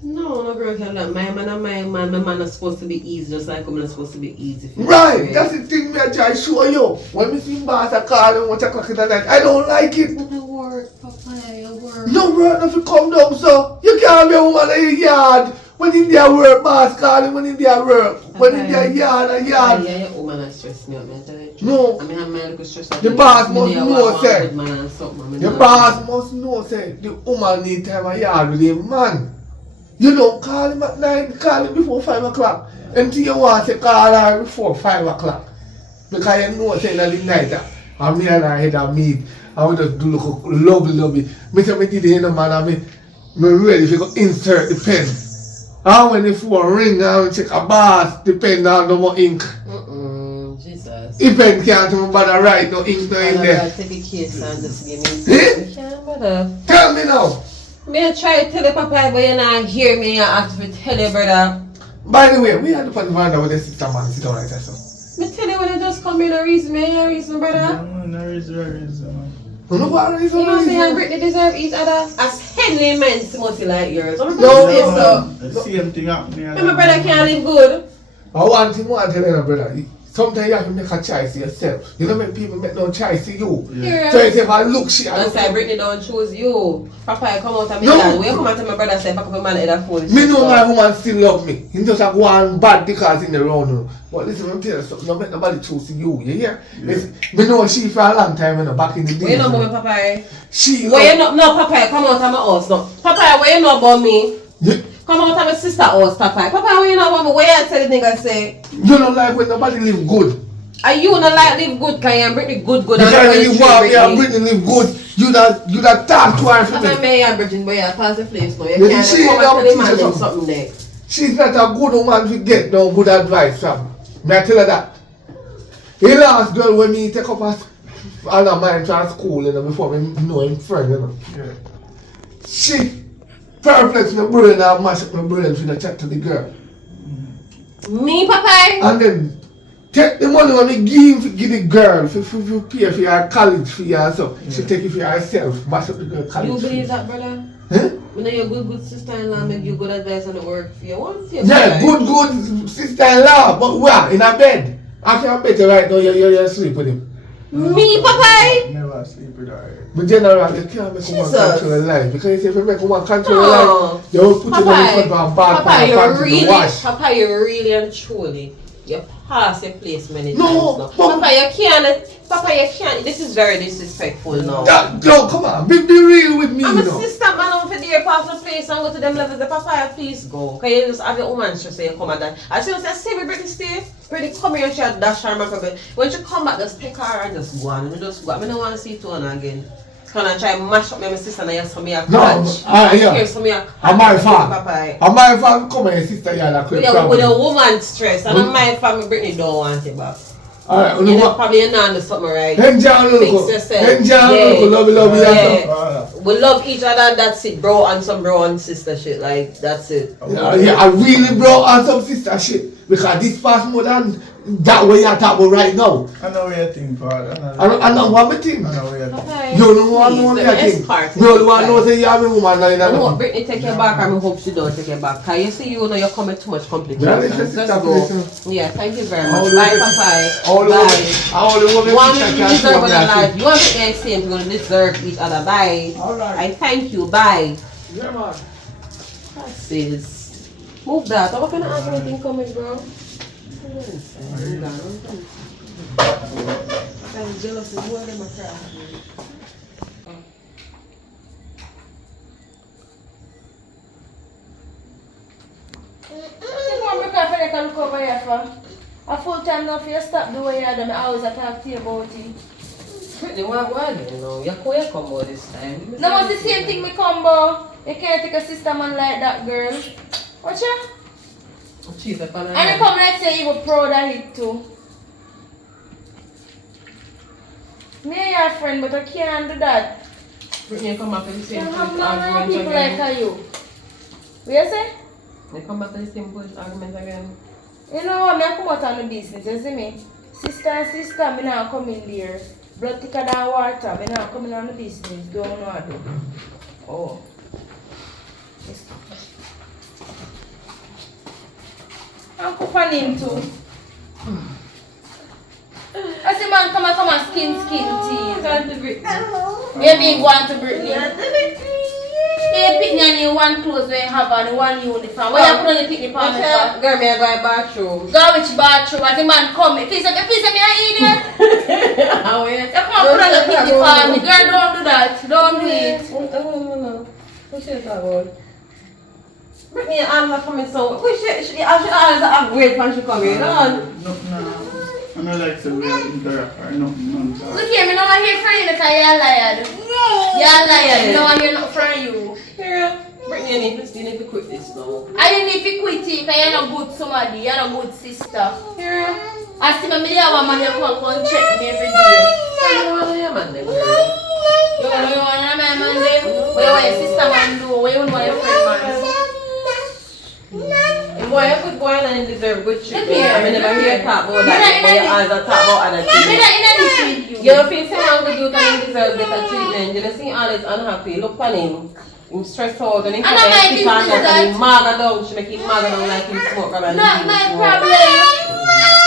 No, no girl can that. My man and my man. My man is supposed to be easy, just like woman is supposed to be easy. Right, that's the thing me I try show you. When me see boss a call him 1 o'clock in the night, I don't like it. But I work, Papa, I work. No work nothing come down so. You can't be a woman in your yard. When in their work, boss call him when in their work. When in their yard, a yard. Yeah, your woman has stressed me out, man. No. I mean, I'm a little stressed out. The boss must know, say. The The boss must know, say, the woman need time a yard with him, man. You don't call him at 9, call him before 5 o'clock. Until you want to call her before 5 o'clock. Because you know, say, that the night, and me and her head a meet, and we just do look lovely. Me say, me did the end man, and me ready to go insert the pen. And when the phone ring, I will check a boss, the pen now no more ink. Jesus. The pen can't even bother write no ink no in there. Take a case and just give me. Eh? You can't bother. Tell me now. Me try to tell the papa, but you not hear me. I ask to tell you, brother. By the way, we had to put the veranda with the sister man sit down like that, so. Me tell you when you just come in a reason, me a reason, brother. No reason, man. You know what reason? You know, me and Britney deserve each other as heavenly men to like yours. I'm No, say so. The same thing happening. My brother can't live good. I want him to tell you, brother. Sometimes you have to make a choice for yourself. You don't make people make no choice for you. Yeah. So if I look shit, I That's look. why Britney don't choose you. Papa, you come out of me No. dad. When you come out of my brother, say, Papa, man, head a phone. Me know my woman still love me. He just have one bad because in the round. But listen, I'm telling you something. Don't make nobody choose you. You hear? Me know she for a long time, back in the day. Where you know about me, Papa? She Where you know? No, Papa, come out of my house. No. Papa, where you know about me? Yeah. Come out of my sister house, Papa. Papa, where you know about me? Where you tell the nigga say? You don't like when nobody live good. Are you not like live good? Can you and Britney good? Because when you want me and Britney live good, you that talk to her for Papa, me. me and Britney, but you pass the place now. You Yeah, can't she come don't and tell the teach man her them something. something there. She's not a good woman to get no good advice from. May I tell her that? The last girl when me take up all of mine to school, you know, before me know him friend, you know. Yeah. She perplex my brain and mash up my brain for the chat to the girl. Me, Papa? And then take the money when me give the girl for pay for your college for your so she take it for herself, mash up the girl college. You believe fee. that, brother? Huh? You know your good sister-in-law make you good advice on the work for you. One thing. Yeah, good sister-in-law, but where? In a bed. I can't bet you right now you're asleep with him. Me, Papa? Never sleep with her. But generally, you can't make a woman Jesus. control her life. Because if you make a woman control her No. life, you will put it in front of a bag Papa, and you pants to really, wash. Papa, you really and truly, you pass your place many No, times now. but- Papa, you can't, this is very disrespectful now. No, come on, be real with me, I'm you a know. sister, man, I'm for dear pass my place and go to them levels. The Papa, please go. Can you just have your woman stress so you come at that? I see you say, see me, Britney, stay. Britney, come here and she had dash her, my problem. When she come back, just take her and just go on. And just go. I don't want to see two again. Can I try and mash up my sister and yes, for me a catch? Yeah. Here's for me a catch. I'm my fan. Papa. I'm my fan, come here, sister, yeah, that quick With a woman stress, and I'm my family, Britney don't want it back. Alright, You know, probably you're not something right. Enjoy, Fix yourself. Enjoy, love you. Yeah. We love each other, that's it, bro, and some bro and sister shit, like, that's it. Yeah, I really bro on some sister shit. Because this past more than that way you're talking about right now. I know where you think, father. I know what me think. I know where you think. Okay. You don't want to know what I think. You don't want to know that you have a woman now, you I know. hope Britney take your back, and I hope she don't take your back. Cause you see, you know, you're coming too much Yeah, complications. it's Let's just go. Yeah, thank you very All much. the Bye, way- Papa. all the Bye. way- all the women One sister you can deserve show in me that life. thing. You want to be same, you're gonna deserve each other. Bye. Alright. I thank you. Bye. Yeah, man. That's it. Move that. I'm not gonna have anything coming, bro. I'm jealous of more than my crowd. You want me to can look over here for? A full time now for you stop the way you do. I always talk to you about it. Britney, what you know? You're come out this time. No, it's the same thing me combo. You can't take a sister man like that, girl. Watch ya? She's a fan of And you come like say you were proud of it too. Me and your friend, but I can't do that. Britney, come back to the You same have point no argument people again. like you. What you say? They come back to the same point argument again. You know what? I come out on the business, you see me? Sister and sister, me not come in there. Blood thicker than water, me not coming on the business. Don't know what I do. Oh. Yes. I'm cooking him too. I see man come and skin teeth. Going to Britney. You mean go on to Britney? You pick me on one clothes where you have on one uniform. Where you put on your picnic palm? Girl, me I go to bathroom. Go which bathroom as the man come. If he say me an idiot. How are you? You come put on your picnic palm. Girl, don't do that. Don't do it. No. What should I talk about? Britney, I'm not coming so. I should always upgrade when she come here. No. I don't like to interact or nothing. Look here, me no want hear from you because you're liar. You're liar. Me no want hear nothing from you. Here, Britney, you need to quit this now. I didn't need to quit it because you're not good somebody. You're not good sister. Here. I see my million man you come check me every day. I don't want to hear man then, girl. You want my man then? What you want your sister man do? What and deserve good treatment. Look here. I never hear talk about Me not that, but in your eyes are talk about other Me things. not in this with you. You don't feel someone good you can deserve better treatment. You don't see always unhappy. Look at him. He's stressed out and he's And I'm like, stick on this is that and he's maga down. She make him maga down like him smoke rubber. Not my problem.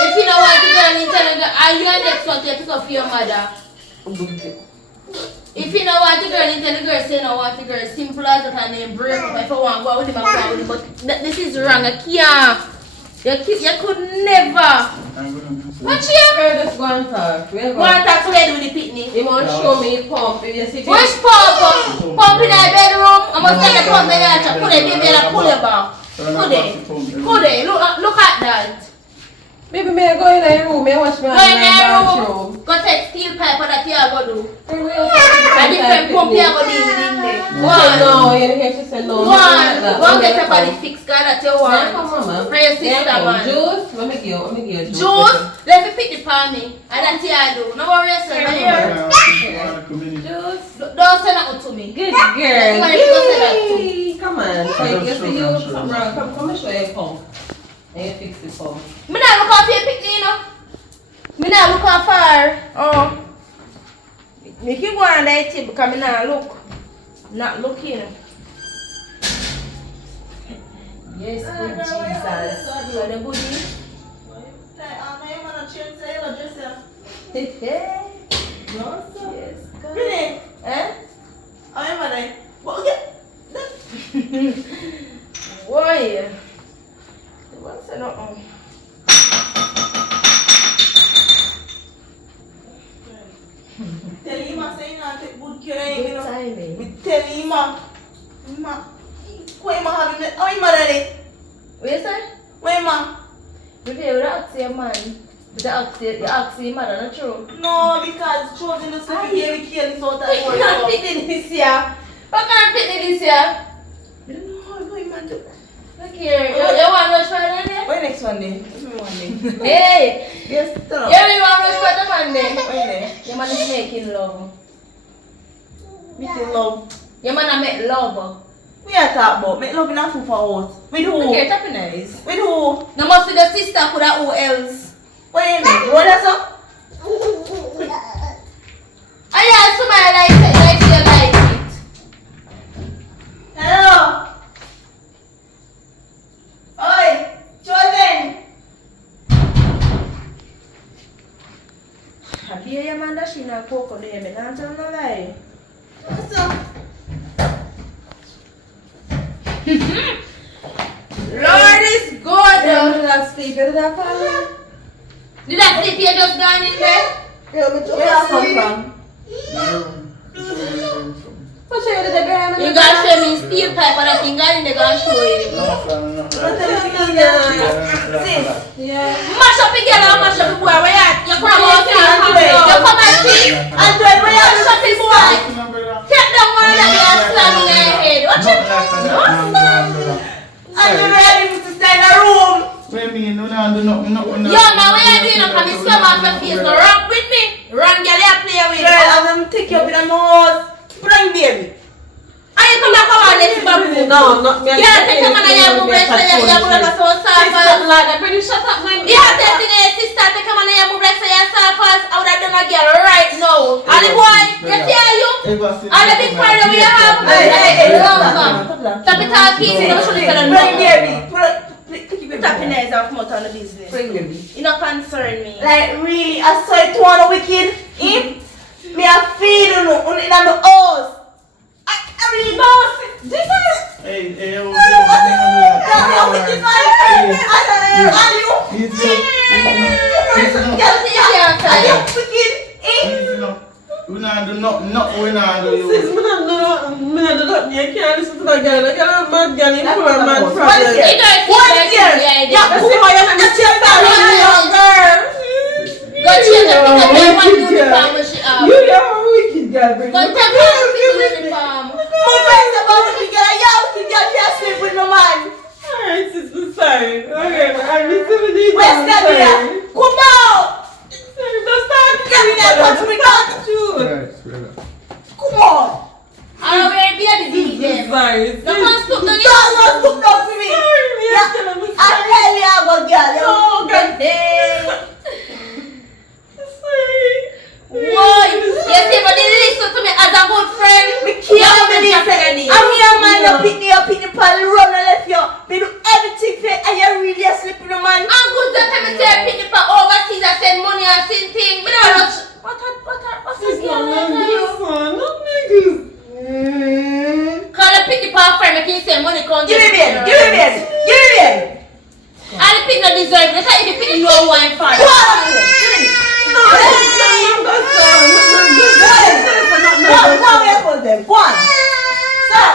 If you know what the girl is telling you, are you and next one to pick up for your mother? If you know what the girl is telling the girl, say no what the girl. Simple as that and then break up. If I want to go out with him, I go out with him. But this is wrong. I can't. You could never. What you? Just go and talk. Go and talk to lady with the picnic. He won't show me pump if you see Which pump? Pump in the bedroom. I'm going to take the pump in the put it, baby, and pull it back. Put it. Look at that. Baby, may I go in the room? May I wash my Go in the bathroom? room. Go take steel pipe that you are going to do. A different pump you are going to do in there. No, you hear she said no. Go and get your body fixed, girl, that you want. Come, mama. For your sister, man. Juice? Let me give you juice. Juice? Let me pick the palm me. And that's what I do. No worry, sir. Juice? Don't say nothing to me. Good girl. Yay. Come on. So you see you come around. Come and show you a pump. And you fix the pump. Me not look out for your picnic, you know. Me not look out for her. Oh. Me keep going on that table because me not look. Not looking. Yes, good Jesus. So the good news. Yes, God. Really? Eh? I am like, well, get. Boy. What's it not? Tell him I say not take good care, you Good know. timing. We tell him, ma, where ma having it? Oh, ma ready? What you say? Where ma? You would ask your man. But you ask your mother, not true? No, because children just have to be careless out that I can't fit in this year. What can't fit in this year? I don't know how man do. Look here. You want rush for the day? Where next Monday? What's my Monday? Hey! Yes, tell You her. really want rush for the Monday? Where there? Your man is making love. Making love. Your man a make love. We are talking about make love in a full house. With who? Look here, tapping eyes. With who? No must be the sister, could have who else? What you mean? What is up? I have somebody like it, like you like it. Hello? Oi! Chosen! Have you your man that she not cocoa there? Me not tell no lie. What's up? Lord is good. Did I sleep? Did I fall? Did I sleep here just gone in there? Where you come from? What show you the girl? You gotta show me steel pipe and that thing and they gonna show you. Sis, Yeah. Mash up the girl and mash up the boy. Where you at? You come out here. You come and see. Andre, where you Mash up the boy. Take down one of them and slam in their head. Watch it. Andre, ready to stay in the room? What you mean? No, no. Yo, now what you doing? I'm coming scum off your face. No, run with me. Run, girl, you play with. Girl, I'm gonna take you up in the nose. Bring baby. Are you come back on this baboon? No, not me. Yeah, take him and you move like you move like a so soft. Like that. Pretty shut up, man. Yeah, take him sister, take him and you move like you soft. I would have done a girl right now. And the boy, you see you? And the big party we have. Hey, stop it talking. Don't show it to them. Bring baby. Tapping eyes and come out on the business. Bring baby. You don't concern me. Like really, I saw it one wicked. Me a feed you in my house. I really know. This is. Hey, yo, I'm wicked man. And you. You wicked. we not do nothing, we not do Sis, you. me not do nothing. You can't listen to that girl. That girl is a mad girl. You're full of mad What problems. is it? What is it? Yeah, come on, you're girl. Go change the picture. One uniform when she have. You are a wicked girl, bring Go take the uniform. My friends about wicked girl. Yeah, wicked girl can't sleep with no man. Alright, sister, sorry. Okay, I'm receiving these. Where's Gabriel? Come out. Don't start. Gabriel, touch me not. Come on. I don't wear baby beat them. Sorry. Don't want to stoop down Don't stoop down for me. Sorry, me. Yeah. I tell you, I go your pitney pal run and left you. Me do everything for you and you really asleep in the man. I'm good that time I say pitney pal overseas I send money and send thing. Me don't know. What's this girl like you? Call the pitney pal friend make him send money come Give me baby. And the pitney no deserve it. That's how if the pitney no wine for it. Go on. Stop.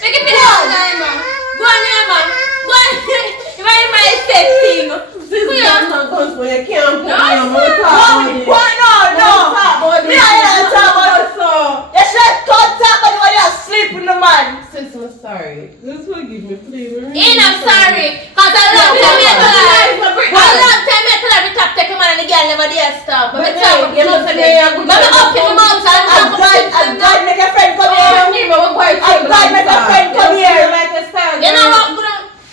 Make it pitney on man. Go on here man. Go on. If I my set thing. You can't put me on No. Me I talk about the song. You should talk about when you sleep in the man. Sis, I'm sorry. This will give me flavor. I'm sorry. Cause a long time I tell her top take a man and the girl never dare stop. But I talk you know say me up in my mouth and God make a friend come here. God make a friend come here. You know what?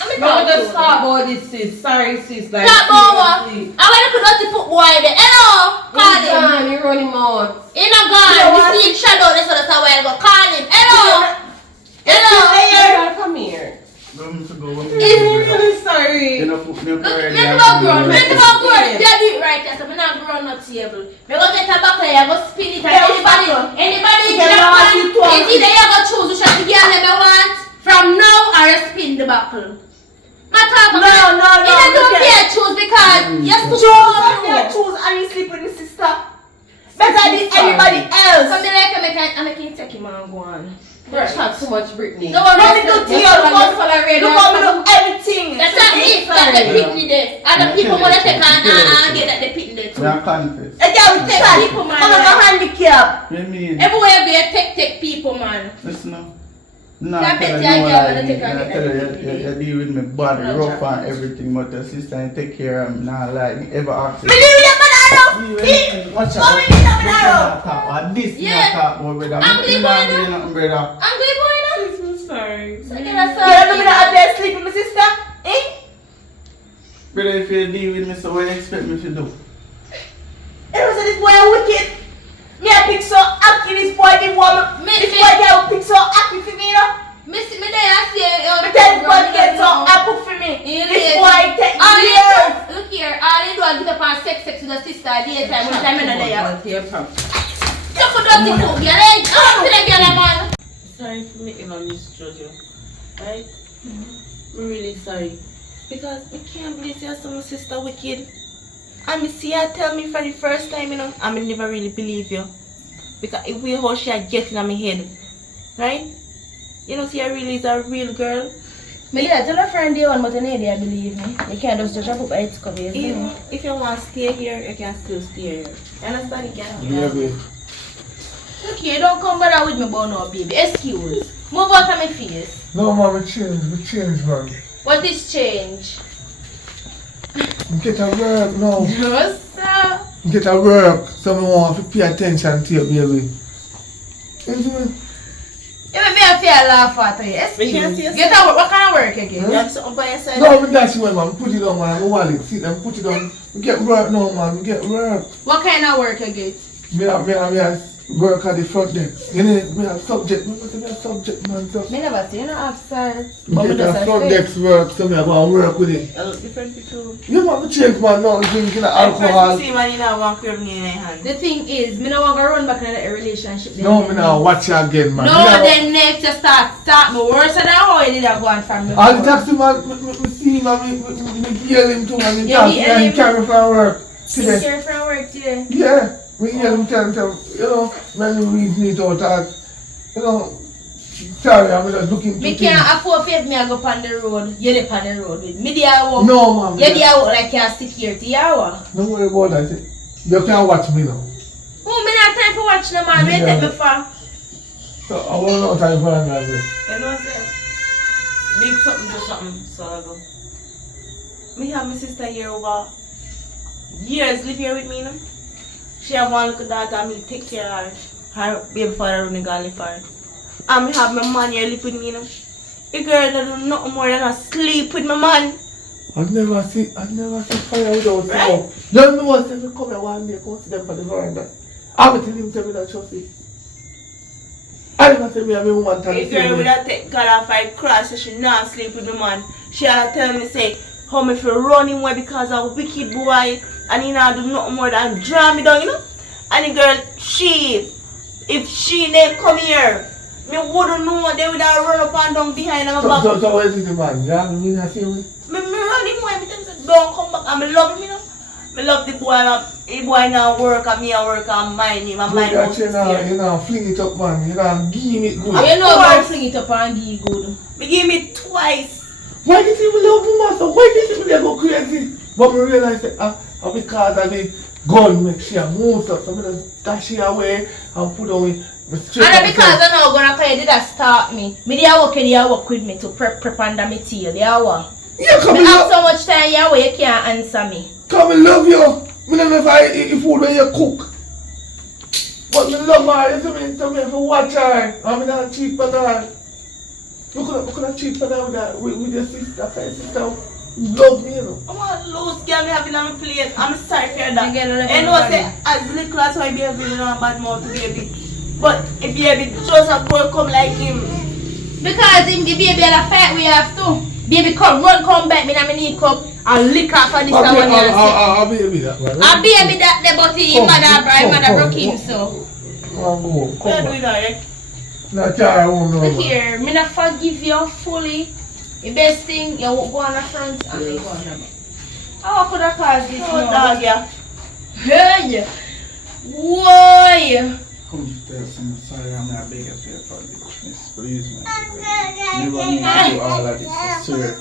I'm going to stop about this, sis. Sorry, sis. Like, stop over. I want to put out the footboy there. Hello. Call him. You run him out. He not gone. We see him shadow. That's what I go. Call him. Hello. Come here. I'm really sorry. You know, put me up already. Let's go grown. Let's go grown. They do it right here. So I'm not grown up table. We go get a bucket. I go spin it. Anybody in Japan, it's either you go choose which one the girl you want from now or you spin the buckle. No. You don't care choose because you choose and you sleep with the sister. Better than anybody else. So I'm making take him and go on. Brush have so much Britney. No, look how me do everything. That's not it. That's the picnic there. And the people want to take and get at the picnic too. We are confused. Again, we take people, man. I'm a handicap. What do you mean? Everywhere be a take people, man. Listen now. No, Can't tell her bet you no girl lie. wanna take I her tell her get you deal with me body rough and everything, but your sister and take care of me. Nah, like ever ask Me leave you man. Watch Oh, out. me leave you man. Talk this Yeah. talk about brother. I'm Me not doing nothing, brother. I'm good boy now. I'm sorry. So get a You don't know me not there sleep with my sister? Eh? Brother, if you deal with me, so what you expect me to do? It was this boy wicked. Me I pick so happy this boy the woman. This boy girl pick so happy for me, you know. Me there I see Me tell this boy get so happy for me. This boy take years. Look here, all you do is get up and sex with the sister daytime when time in the day. You put dirty food, girl. Oh, to the girl, man. Sorry for making a misjudge you. Right? I'm really sorry. Because I can't believe you're some sister wicked. And me see her tell me for the first time, you know, I may never really believe you. Because it will how she get in my head. Right? You know, see, I really is a real girl. Me tell her friend day one, but I need to believe me. You can't just judge up by its cover. If you want to stay here, you can still stay here. You understand? You can. Yeah, babe. Look here, don't come bother with me about no baby. Excuse. Move out of my face. No, man, we change, man. What is change? We get a work now. Yes, sir. We get a work, so we want to pay attention to you, baby. Isn't it? You make me feel laugh at you. Excuse. Get a work. What kind of work again? You have something by your side? No, but that's when, man. Put it on, man. My wallet. See them, put it on. We get work now, man. We get work. What kind of work you get? Me work at the front desk. You know, me have subject. Me have subject, man. So. Me never see you know sir. Me get a front desk work, so me have to work with it. I look different too. You man, we change, man. Now drinking alcohol. See, man, you know, one crib in your hand. The thing is, me no want to run back in a relationship. No, me now watch you again, man. No, then next you start me worse than how you did that go on from me. All the taxi man, me see him, and me hear him too, man. He You talk hear and him? he carry for work You today. care for work today? Yeah, me hear him tell him, you know, when we reason it out, that, you know, sorry, I'm just looking Me to can't afford to me I go on the road. You dey on the road with me. There walk. No, man. You there walk like you're security. You walk. Don't worry about that. You can't watch me now. Oh, me not time for watch no man. Where take me for? So, I want no time for that. You know what I'm saying? Big something do something, so I go. Me have my sister here over years live here with me, you know. She have one little daughter and me take care of her. Her baby father running galley for her. And me have my man here live with me, you know. The girl that do nothing more than sleep with my man. I've never seen fire without smoke. Right? You know what? If you come here one day, come see them for the veranda. I'm telling him, tell me that trust it. I never say me and my woman tell me If girl say would me. have take God off I cross, so she not sleep with me man. She had tell me say how me feel run him away because of a wicked boy and he not do nothing more than draw me down, you know? And the girl, if she didn't come here, me wouldn't know they would have run up and down behind my back. So what is it, man? You have me in the same way? Me run him away, me tell him say don't come back and me love him, you know? Me love the boy now work and me a work and mind him and mind house You know, fling it up, man. You know, give him it good. You know about fling it up and give good. Me give me twice. Why did you love woman so? Why did you go crazy? But me realize that because of the gun make she move so I just dash it away and put on me. And because I know gonna tell you did that start me. Me they work with me to prep under me tail. They are what? Yeah, come Me and have love. so much time here where you can't answer me. Come and love you. Me don't know if I eat food when you cook. But me love her. So me have to watch her. I mean, not cheat for her. You could have cheat for her with your sister. Cause your sister love me, you know. I want to lose girl me having on my plate. I'm sorry for that. Again, I know say as little as my baby don't have bad mouth to baby. But if baby just a boy come like him. Because him the baby had a fight we have to. Baby come back me and me knee cup and lick off of this one here. I'll be that man. A baby that the but his mother broke him so. Come What you doing alright? Not I won't know. Look here, me not forgive you fully. The best thing you go on the front and me go on the back. How could I cause this Oh now? dog yeah. Hey! Why? Come to tell some sorry, I'm not beg of you for this. Please, man. Never need to do all of this. I swear.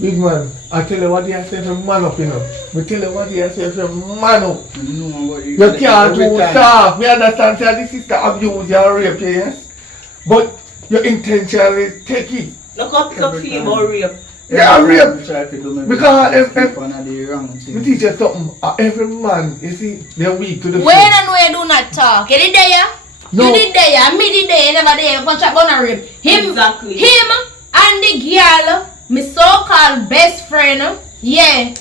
Big man, I tell you what you say for man up, you know. I tell you what you say for man up. I know what You can't do stuff. Me understand say this sister abuse you or rape you, yes? But you intentionally take it. No come pick up feel about rape. Yeah, rape. Try to do me Because if one of the wrong me things. teach you something, every man, you see, they're weak to the When and where do not talk. You did there? No. You did there, me did there, you never there, you contract on a rib. Exactly. Him and the girl, my so-called best friend, yeah.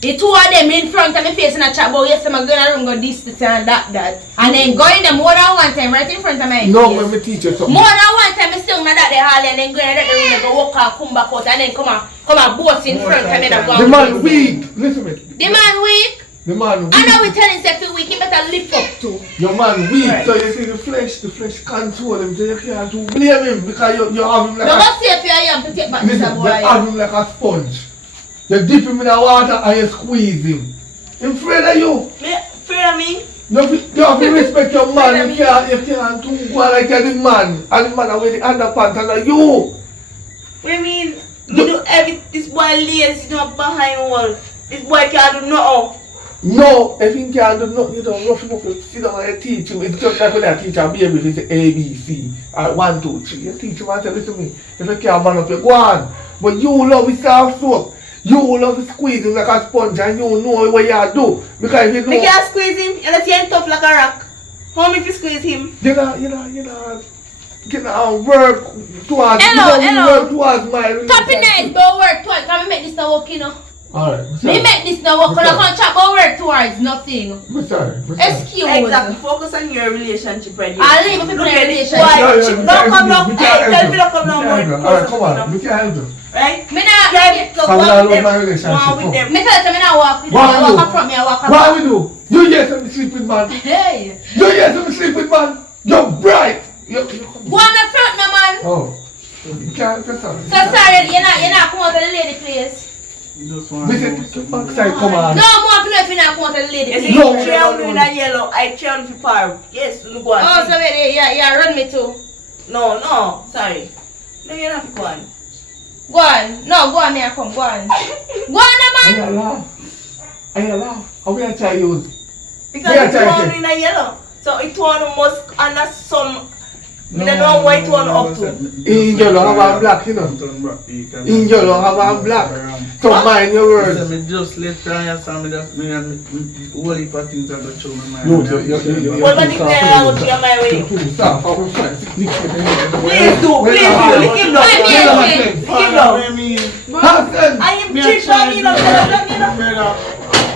The two of them in front of me face in a chat about yes, I'm going to room go this and that. And then going them more than one time right in front of my No, face. when me teach you something. More than one time, I still not that the hall and then go in the room and go walk out, come back out and then come and boast in front of me. And go The and man face weak. Listen to me. them. The man weak. The man weak. I know we telling himself weak, he better lift up too. Your man weak, Right. so you see the flesh control him, so you can't do blame him because you have him like No, a what's safe for you to take back this listen, you boy? have him like a sponge. You dip him in the water and you squeeze him. Him afraid of you. Me afraid of me? You have to respect your man. You can't do go like you're the man. And the man are with the underpants and you. What do you mean? Me do this boy lazy, you know, behind wall. This boy can't do nothing. No, if he can't do nothing, you don't rough him up. You sit down and you teach him. It's just like when you teach a baby, if you say A, B, C, 1, 2, 3. You teach him and say, listen to me. If you can't man up, you go on. But you love his soft soap. You love to squeeze him like a sponge and you know what you do. Because if you know... Me can't squeeze him, you know, see tough like a rock. How me if you squeeze him? You know, work towards... Hello. Work towards my relationship. Top in there, go work towards. Can we make this now work, you know? Alright, Me make this now work, because I can't chat about work towards nothing. I'm sorry. Excuse. Exactly, focus on your relationship right here. I'll leave people in a this relationship. boy. Don't come down, tell me to come down more. Alright, come on. We can't help you. Right? Me not Can't go Come walk down with with my them. relationship. Go on with them. Me tell you, me not walk with you. What I you walk do? up from me, I walk up. What we do? You yes, I'm sleeping man. Hey. You yes, I'm sleeping man. You're bright. You come Go on the front, no man. Oh. You can't just sorry. So sorry, you're not come out of the lady place. You just want to Listen, backside, come on. No, more if you're not come out of the lady You place. see, No, train no. in a yellow, I train for power. Yes, you go on. Oh, so wait, yeah, run me too. No, sorry. No, you're not go on. Go on. No, go on, me I come. Go on. Go on, I man. laugh. How we try use? Because Yeah, it's try one it. in a yellow. So it one must under some. We don't know what it one up to. In yellow, have a black, you know. In yellow, have a black. So mind your words. Me just let try and some me just me and whole heap of things that go through my You- mind. What about the player out here my way? Stop, I'm fine. Please do, lick him down. Wait, Lick him down. Hassan! I am cheap on you know, Brother,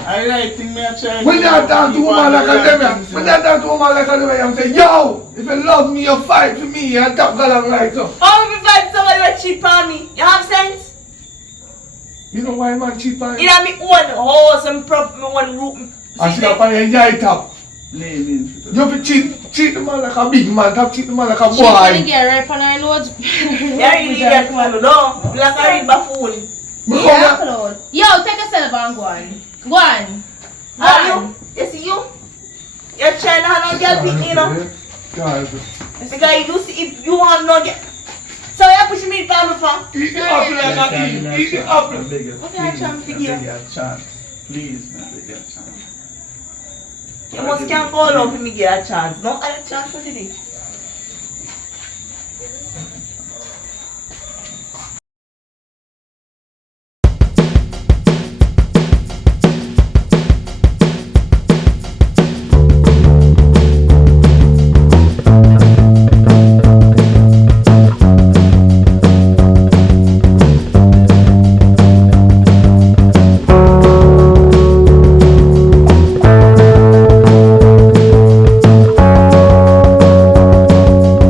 I I right thing me a try. When you talk to woman like a them, when you talk to woman like a them, you say, yo, if you love me, you fight for me, and talk along like so. How will you fight somebody who cheap on me? You have sense? You know why man cheap on you? In a me one house and prop me one room. I see up on your yard top. Name in. You have to cheat the man like a big man, top cheat the man like a She really boy. get right on her loads. Yeah, really get one, no? Like I read buffoon. Yeah, Claude. Yo, take yourself and go on. Go on. Are you? You see you? You're trying to have no girl pick, you know? God. Because you see, if you have no girl. So you're pushing me down the phone? Eat the apple like a king. Eat the apple. Okay, I try and figure. Please, man, beg you a chance. You must can't call out for me get a chance. No other chance for today.